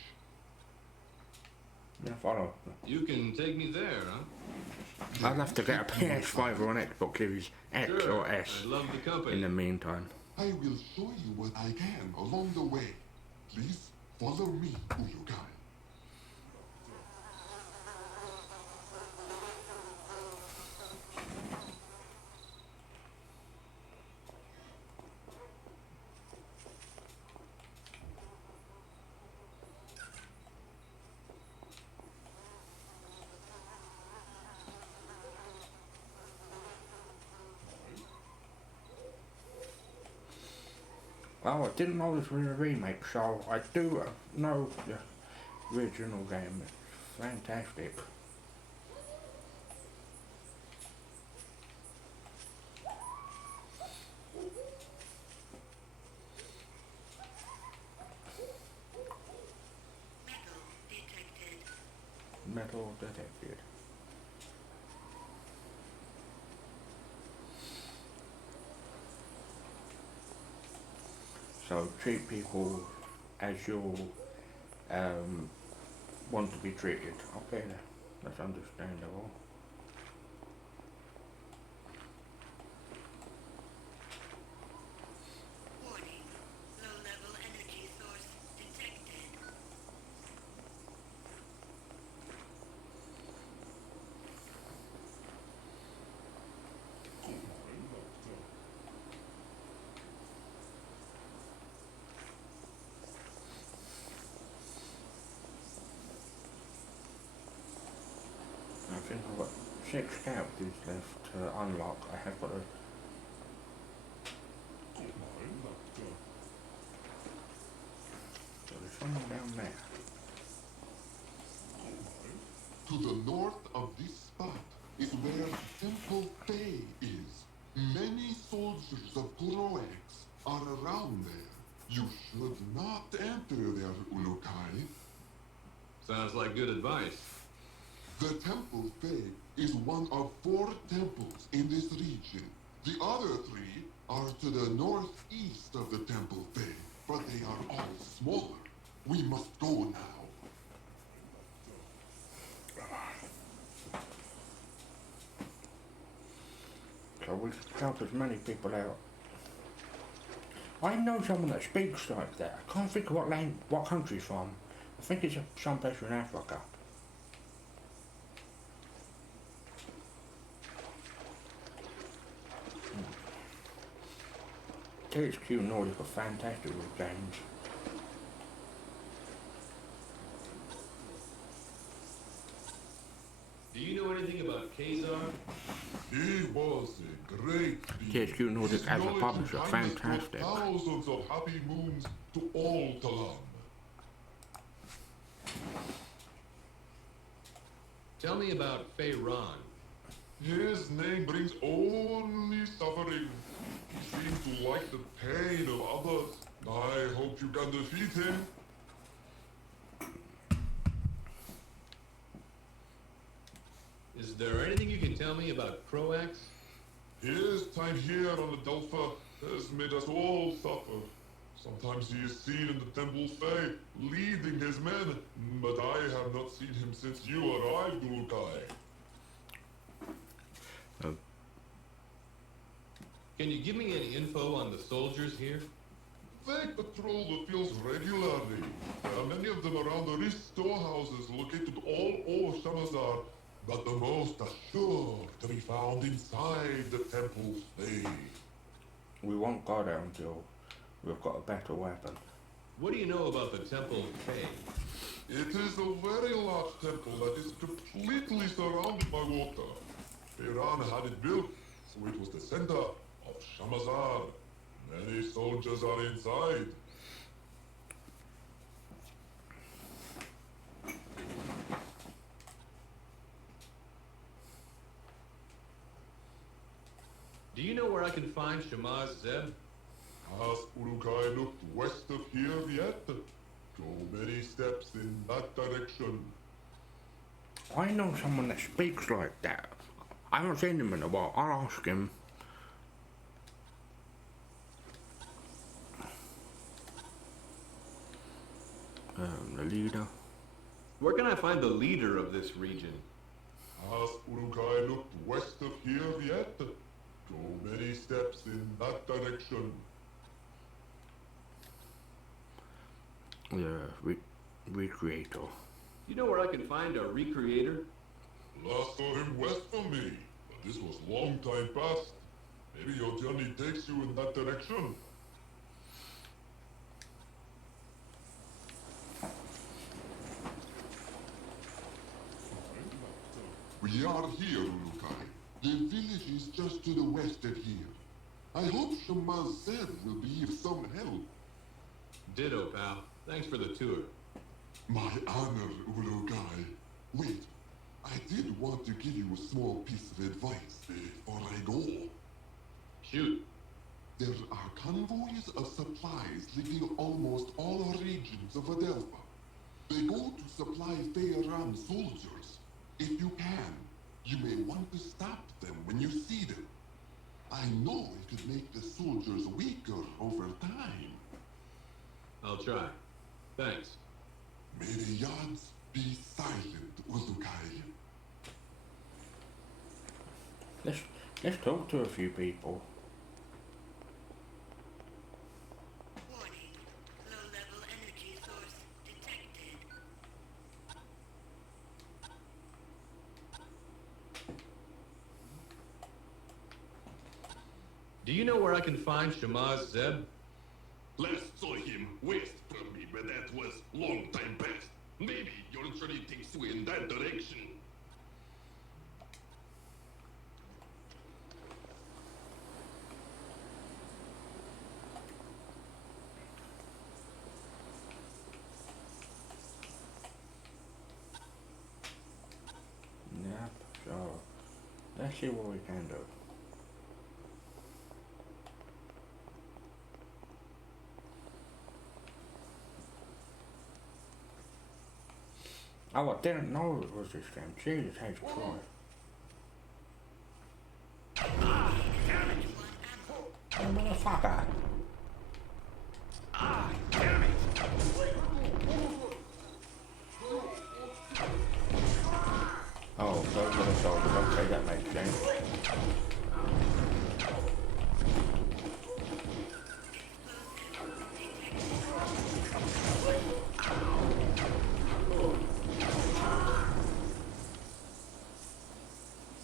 Yeah, follow. You can take me there, huh? I'll have to get a PS5 or an Xbox Series X Sure. or S I love the company. in the meantime. I will show you what I can along the way. Please follow me, Ulukai. Oh, I didn't know this was a remake, so I do know the original game. It's fantastic. Metal detected. Metal detected. So treat people as you want to be treated. Okay, that's understandable. Warning. Low-level energy source detected. I think I've got 6 characters left to unlock. I have got to. So there's someone down there. To the north of this spot is where Temple Bay is. Many soldiers of Kuroax are around there. You should not enter there, Ulukai. Sounds like good advice. The Temple Bay is one of 4 temples in this region. The other 3 are to the northeast of the Temple Bay, but they are all smaller. We must go now. So we should help as many people out. I know someone that speaks like that. I can't think of what country he's from. I think it's someplace in Africa. THQ Nordic are fantastic with games. Do you know anything about Kazar? He was a great being. THQ Nordic His as a knowledge publisher, and kindness brought fantastic. Thousands of happy moons to all Talam. Tell me about Feyran. His name brings only suffering. He seems to like the pain of others. I hope you can defeat him. Is there anything you can tell me about Croax? His time here on Adelpha has made us all suffer. Sometimes he is seen in the Temple Fae, leading his men, but I have not seen him since you arrived, Ulukai. Can you give me any info on the soldiers here? They patrol the fields regularly. There are many of them around the rich storehouses located all over Shamazar, but the most are sure to be found inside the Temple Fae. We won't go there until we've got a better weapon. What do you know about the Temple Fae? It is a very large temple that is completely surrounded by water. Iran had it built, so it was the center of Shamazar. Many soldiers are inside. Do you know where I can find Shamaz Zeb? Has Urukai looked west of here yet? Go many steps in that direction. I know someone that speaks like that. I haven't seen him in a while. I'll ask him. The leader. Where can I find the leader of this region? Has Urukai looked west of here yet? Go many steps in that direction. The recreator. You know where I can find a recreator? Last saw him west from me, but this was long time past. Maybe your journey takes you in that direction. We are here, Ulukai. The village is just to the west of here. I hope Shamaz Zeb will be of some help. Ditto, pal. Thanks for the tour. My honor, Ulukai. Wait, I did want to give you a small piece of advice before I go. Shoot. There are convoys of supplies leaving almost all regions of Adelpha. They go to supply Feyram soldiers. If you can, you may want to stop them when you see them. I know it could make the soldiers weaker over time. I'll try. Thanks. May the yards be silent, Uzukai. Let's talk to a few people. Warning. Low-level energy source detected. Do you know where I can find Shamaz Zeb? Last saw him west from me, but that was long time past. Maybe your journey takes you in that direction. Yep, sure. Let's see what we can do. Oh, I didn't know it was this game. Jesus H. Christ. Oh, motherfucker. Oh, those are the soldiers. Okay, that makes sense.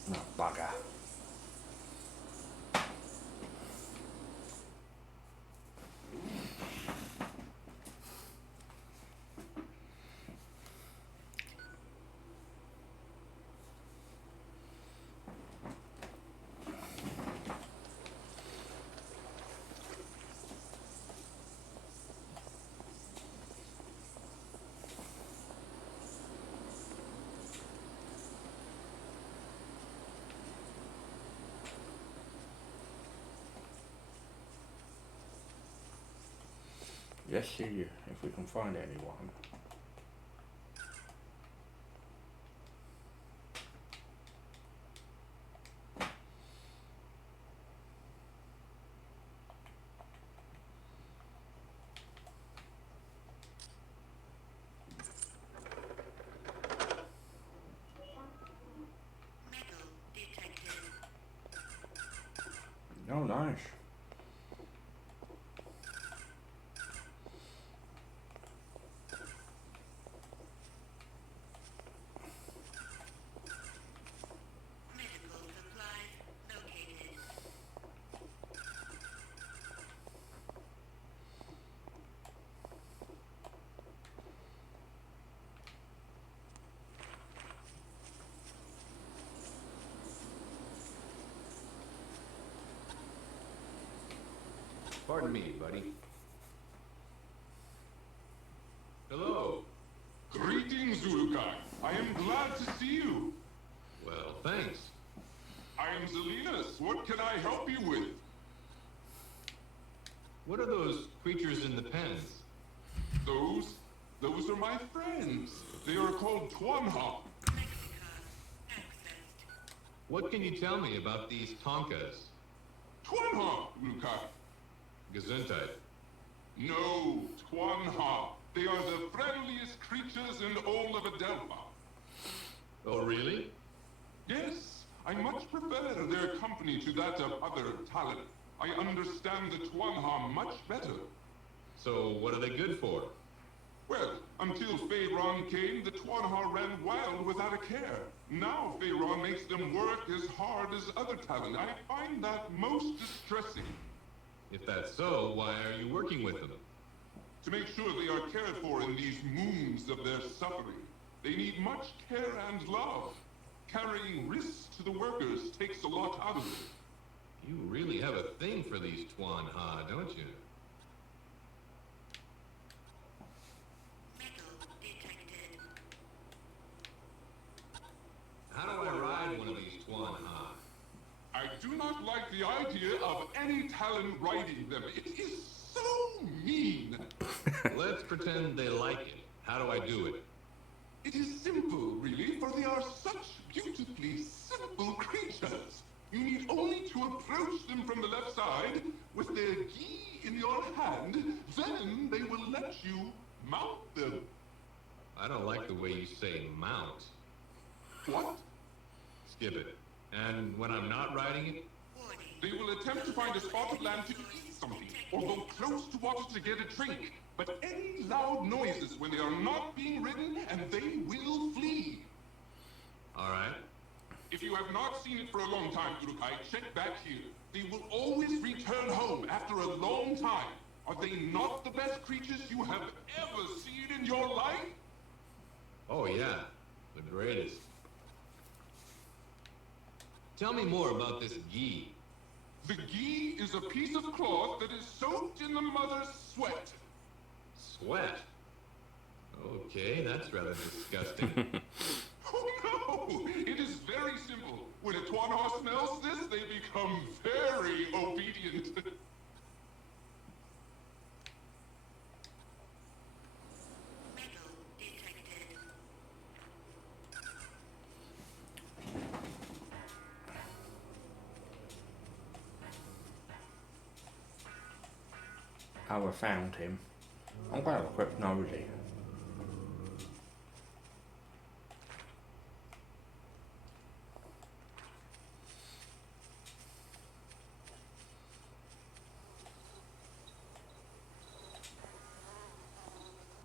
No, bugger. Let's see if we can find anyone. Oh, nice. Medical supplies located. Pardon me, buddy. Hello. Greetings, Zulukai. I am glad to see you. Well, thanks. I am Zelinas. What can I help you with? What are those creatures in the pens? Those are my friends. They are called Twanha. What can you tell me about these Tonkas? Twanha, Zulukai. Gesundheit. No, Twanha. They are the friendliest creatures in all of Adelpha. Oh, really? Yes, I much prefer their company to that of other talent. I understand the Twanha much better. So, what are they good for? Well, until Pharaon came, the Twanha ran wild without a care. Now Pharaon makes them work as hard as other talent. I find that most distressing. If that's so, why are you working with them? To make sure they are cared for in these moons of their suffering. They need much care and love. Carrying risks to the workers takes a lot out of them. You really have a thing for these Twanha, don't you? Metal detected. How do I ride one of these Twanha? I do not like the idea of any talent riding them. It is so mean. Let's pretend they like it. How do I do it? It is simple, really, for they are such beautifully simple creatures. You need only to approach them from the left side with their gi in your hand, then they will let you mount them. I don't like the way you say mount. What? Skip it. And when I'm not riding it? They will attempt to find a spot of land to eat something, or go close to water to get a drink. But any loud noises when they are not being ridden, and they will flee. All right. If you have not seen it for a long time, Urukai, check back here. They will always return home after a long time. Are they not the best creatures you have ever seen in your life? Oh, yeah. The greatest. Tell me more about this gi. The gi is a piece of cloth that is soaked in the mother's sweat. Sweat? Okay, that's rather disgusting. Oh no! It is very simple. When a Twanha smells this, they become very obedient. Metal detected. Oh, I found him. I'm going to have a quick nosy.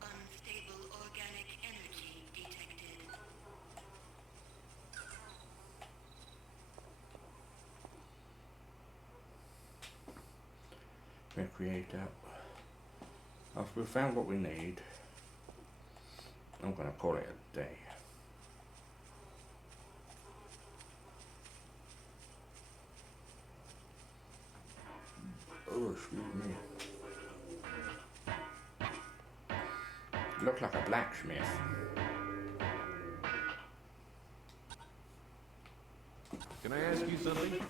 Unstable organic energy detected. Recreate that. After we've found what we need, I'm going to call it a day. Oh, excuse me. Look like a blacksmith. Can I ask you something?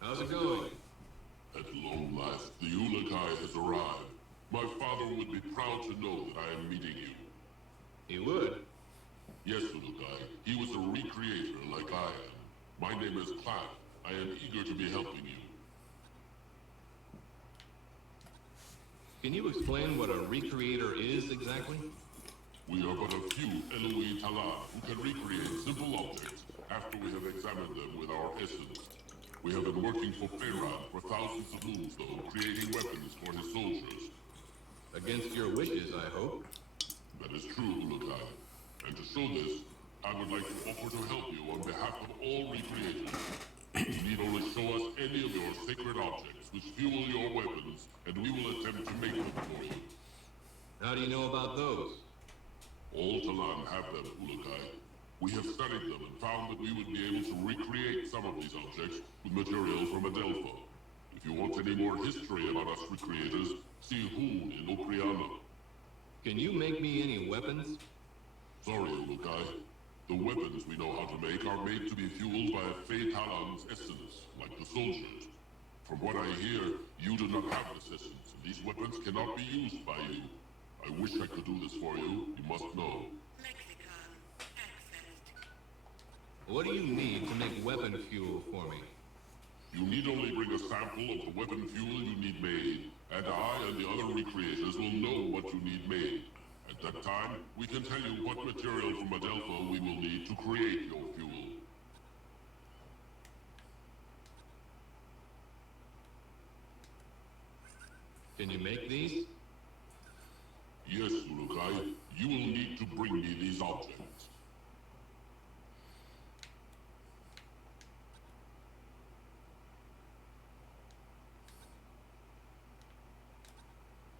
How's it going? At long last, the Ulakai has arrived. My father would be proud to know that I am meeting you. He would. Yes, Ulakai. He was a recreator like I am. My name is Cloud. I am eager to be helping you. Can you explain what a recreator is exactly? We are but a few Eloi Tala who can recreate simple objects after we have examined them with our essence. We have been working for Feyran for thousands of moons, though, creating weapons for his soldiers. Against your wishes, I hope. That is true, Ulukai. And to show this, I would like to offer to help you on behalf of all recreators. You need only show us any of your sacred objects which fuel your weapons, and we will attempt to make them for you. How do you know about those? All Talan have them, Ulukai. We have studied them and found that we would be able to recreate some of these objects with material from Adelpha. If you want any more history about us recreators, see Hoon in Opriana. Can you make me any weapons? Sorry, Ulukai. The weapons we know how to make are made to be fueled by a Fey Talon's essence, like the soldiers. From what I hear, you do not have this essence, and these weapons cannot be used by you. I wish I could do this for you, you must know. Lexicon accessed. What do you need to make weapon fuel for me? You need only bring a sample of the weapon fuel you need made, and I and the other recreators will know what you need made. At that time, we can tell you what material from Adelpha we will need to create your fuel. Can you make these? Yes, Ulukai. You will need to bring me these objects.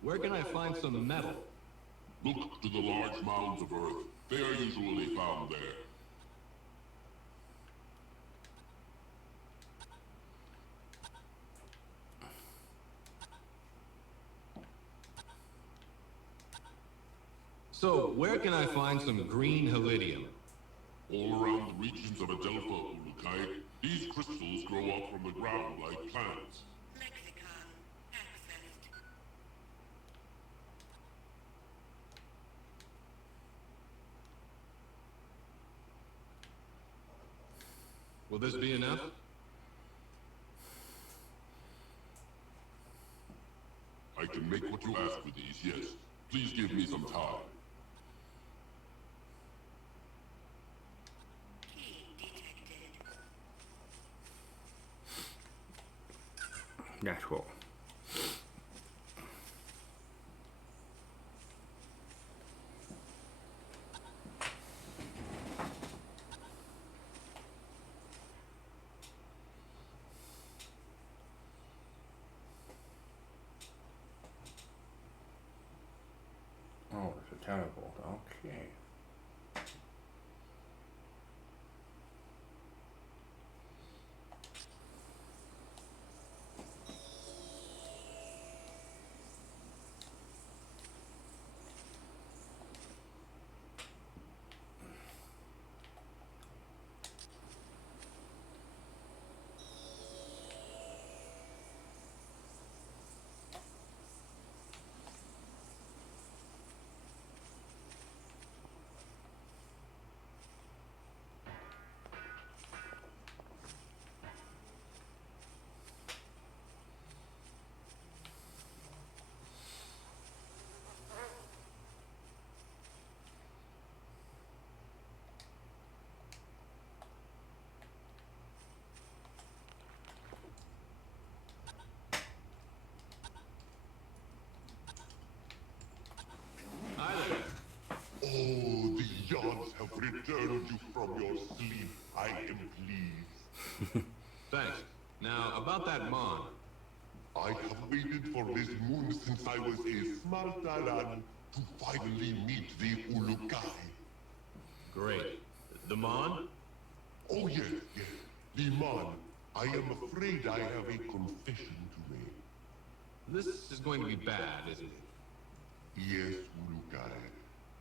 Where can I find some metal? Look to the large mounds of earth. They are usually found there. So, where can I find some green helidium? All around the regions of Adelpha, Ulukai, these crystals grow up from the ground like plants. Lexicon accessed. Will this be enough? I can make what you ask with these, yes. Please give me some time. Key detected. That's cool. Oh, it's a teleport. Okay. Oh, the yards have returned you from your sleep. I am pleased. Thanks. Now, about that Mon. I have waited for this moon since I was a small Talan to finally meet the Ulukai. Great. The Mon? Oh yes, yes, the Mon. I am afraid I have a confession to make. This is going to be bad, isn't it? Yes, Ulukai.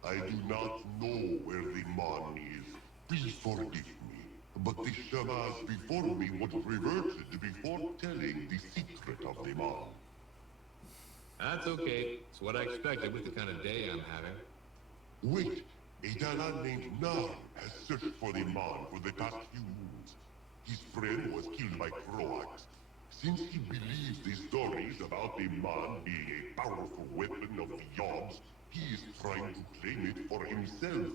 I do not know where the Mon is. Please forgive me. But the Shamas before me was reverted before telling the secret of the Mon. That's okay. It's what I expected with the kind of day I'm having. Wait, a Talan named Nar has searched for the Mon for the past few moons. His friend was killed by Croax. Since he believes the stories about the Mon being a powerful weapon of the Yobs, he is trying to claim it for himself.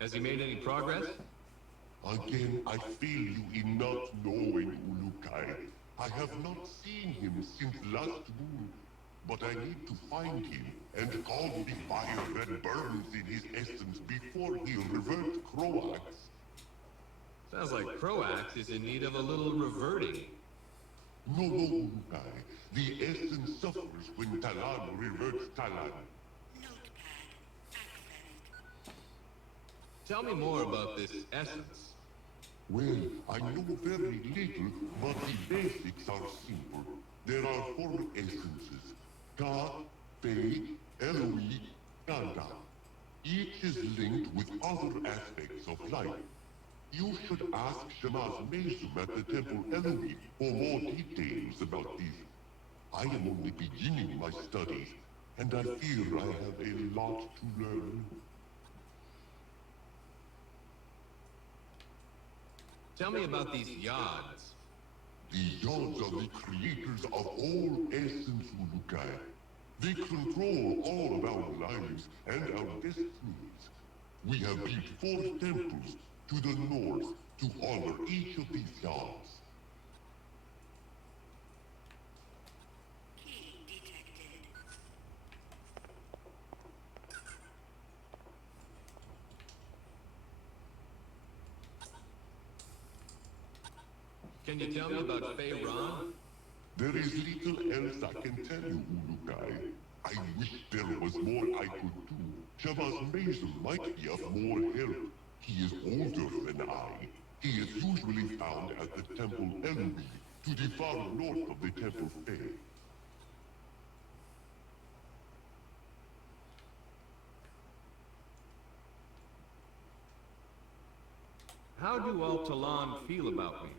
Has he made any progress? Again, I fail you in not knowing Ulukai. I have not seen him since last moon, but I need to find him and cause the fire that burns in his essence before he reverts Croax. Sounds like Croax is in need of a little reverting. No, Ulukai. The essence suffers when Talan reverts Talan. Notepad. Accessed. Tell me more about this essence. Well, I know very little, but the basics are simple. There are 4 essences. Ka, Fei, Eloi, Kanda. Each is linked with other aspects of life. You should ask Shemaz Mesum at the Temple Eloi for more details about these. I am only beginning my studies, and I fear I have a lot to learn. Tell me about these Yods. The Yods are the creators of all essence, Ulukai. They control all of our lives and our destinies. We have built 4 temples to the north to honor each of these Yods. Key detected. Can you tell me about Fei Ron? There is little else I can tell you, Ulukai. I wish there was more I could do. Shabazz Mesum might be of more help. He is older than I. He is usually found at the Temple Eloi, to the far north of the Temple Fei. How do all Talan feel about me?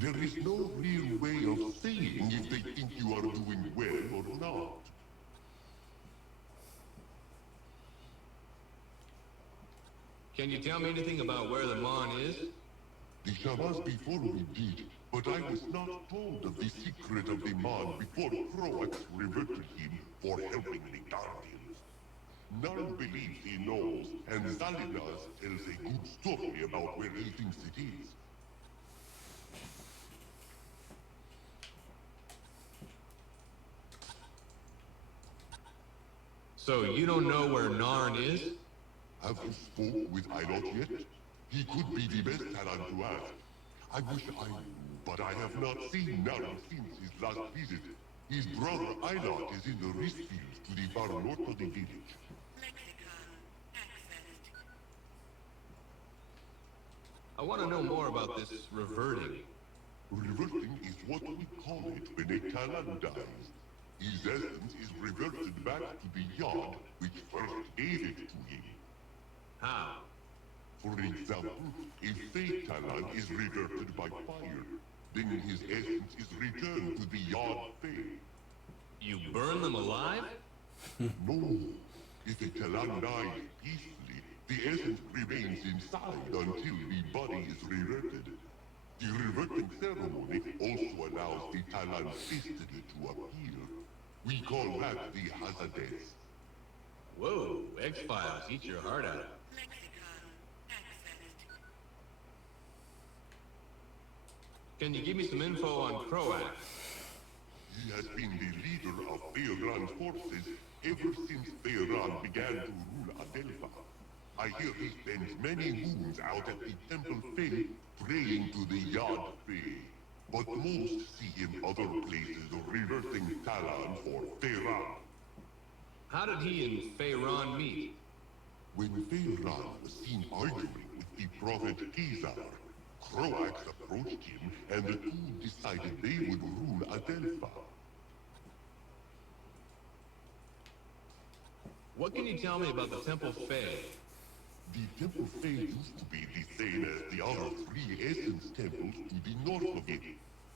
There is no real way of saying if they think you are doing well or not. Can you tell me anything about where the Mon is? The Shabazz before me did, but I was not told of the secret of the Mon before Croax reverted him for helping the Guardians. None believes he knows, and Zalidas tells a good story about where he thinks it is. So you don't know where Narn is? Have you spoke with Ilot yet? He could be the best talent to ask. I wish I knew, but I have not seen Narn since his last visit. His brother Ilot is in the wrist fields to the far north of the village. Lexicon. Accessed. I want to know more about this reverting. Reverting is what we call it when a Talan dies. His essence is reverted back to the Yod which first gave it to him. How? For example, a Fey Talan is reverted by fire. Then his essence is returned to the Yod Fey. You burn them alive? No. If a Talan dies peacefully, the essence remains inside until the body is reverted. The reverting ceremony also allows the Talan's destiny to appear. We call that the Hazades. Whoa, X-Files, eat your heart out. Lexicon. Accessed. Can you give me some info on Croax? He has been the leader of Feyran's forces ever since Feyran began to rule Adelpha. I hear he spends many moons out at the Temple Fey praying to the Yod Fey. But most see him other places reversing Talan for Feyran. How did he and Fei Ron meet? When Feyran was seen arguing with the prophet Kizar, Croax approached him and the two decided they would rule Adelpha. What can you tell me about the Temple Fey? The Temple Fey used to be the same as the other 3 Essence temples to the north of it.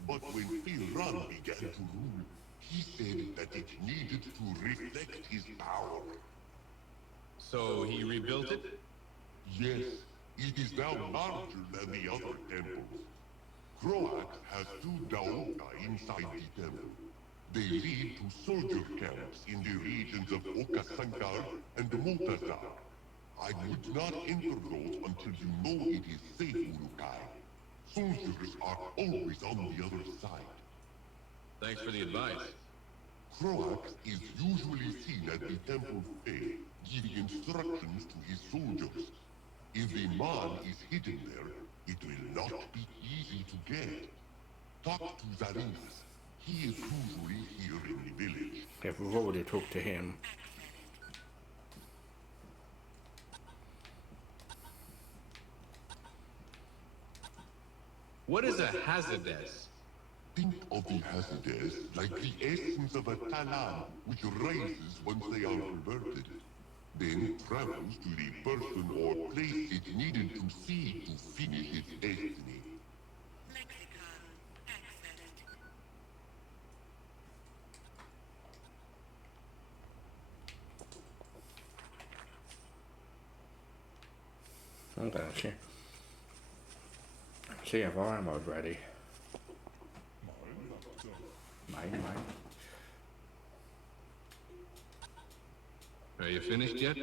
But when Feyran began to rule, he said that it needed to reflect his power. So he rebuilt it? Yes, it is now larger than the other temples. Croax has 2 Daoka inside the temple. They lead to soldier camps in the regions of Okasankar and Multazar. I would not enter those until you know it is safe, Ulukai. Soldiers are always on the other side. Thanks for the advice. Croax is usually seen at the Temple Fair, giving instructions to his soldiers. If the man is hidden there, it will not be easy to get. Talk to Zarinas. He is usually here in the village. If we've already talked to him. What is a hazardess? Think of the hazards like the essence of a talam, which rises once they are perverted, then travels to the person or place it needed to see to finish its destiny. Lexicon. Excellent. I'm gonna see if our ammo's ready. Mine. Are you finished yet?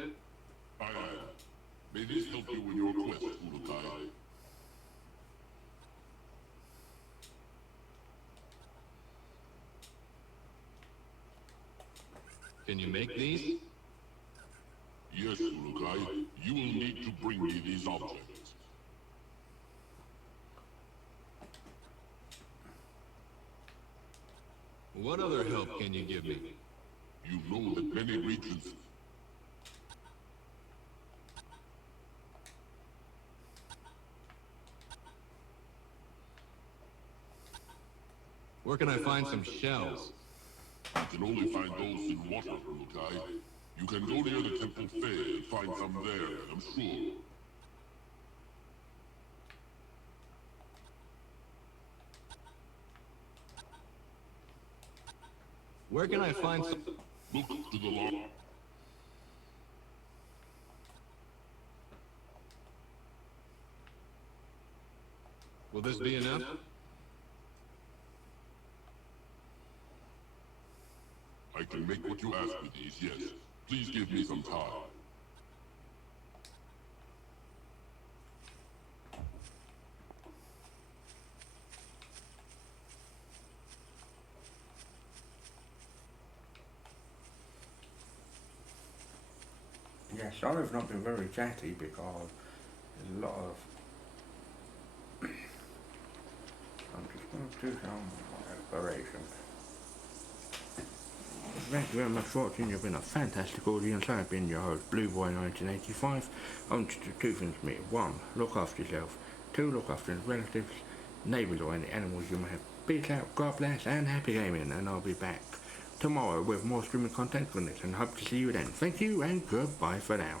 I am. May this help you in your quest, Ulukai. Can you make these? Yes, Ulukai. You will need to bring me these objects. What other help can you give me? You know that many regions... Where can I find some shells? You can only find those in water, Ulukai. You can go near the Temple Fair and find some there, I'm sure. Where can I find some... Look to the left. Will this be enough? I can make what you ask with these, yes. Please give me some time. Yeah, sorry I've not been very chatty because there's a lot of... I'm just going to do some exploration. Thank you very much for watching. You've been a fantastic audience. I've been your host, Blue Boy 1985. I want you to do two things for me. 1. Look after yourself. 2. Look after your relatives, neighbours or any animals you may have. Peace out, God bless, and happy gaming. And I'll be back tomorrow with more streaming content on this and hope to see you then. Thank you and goodbye for now.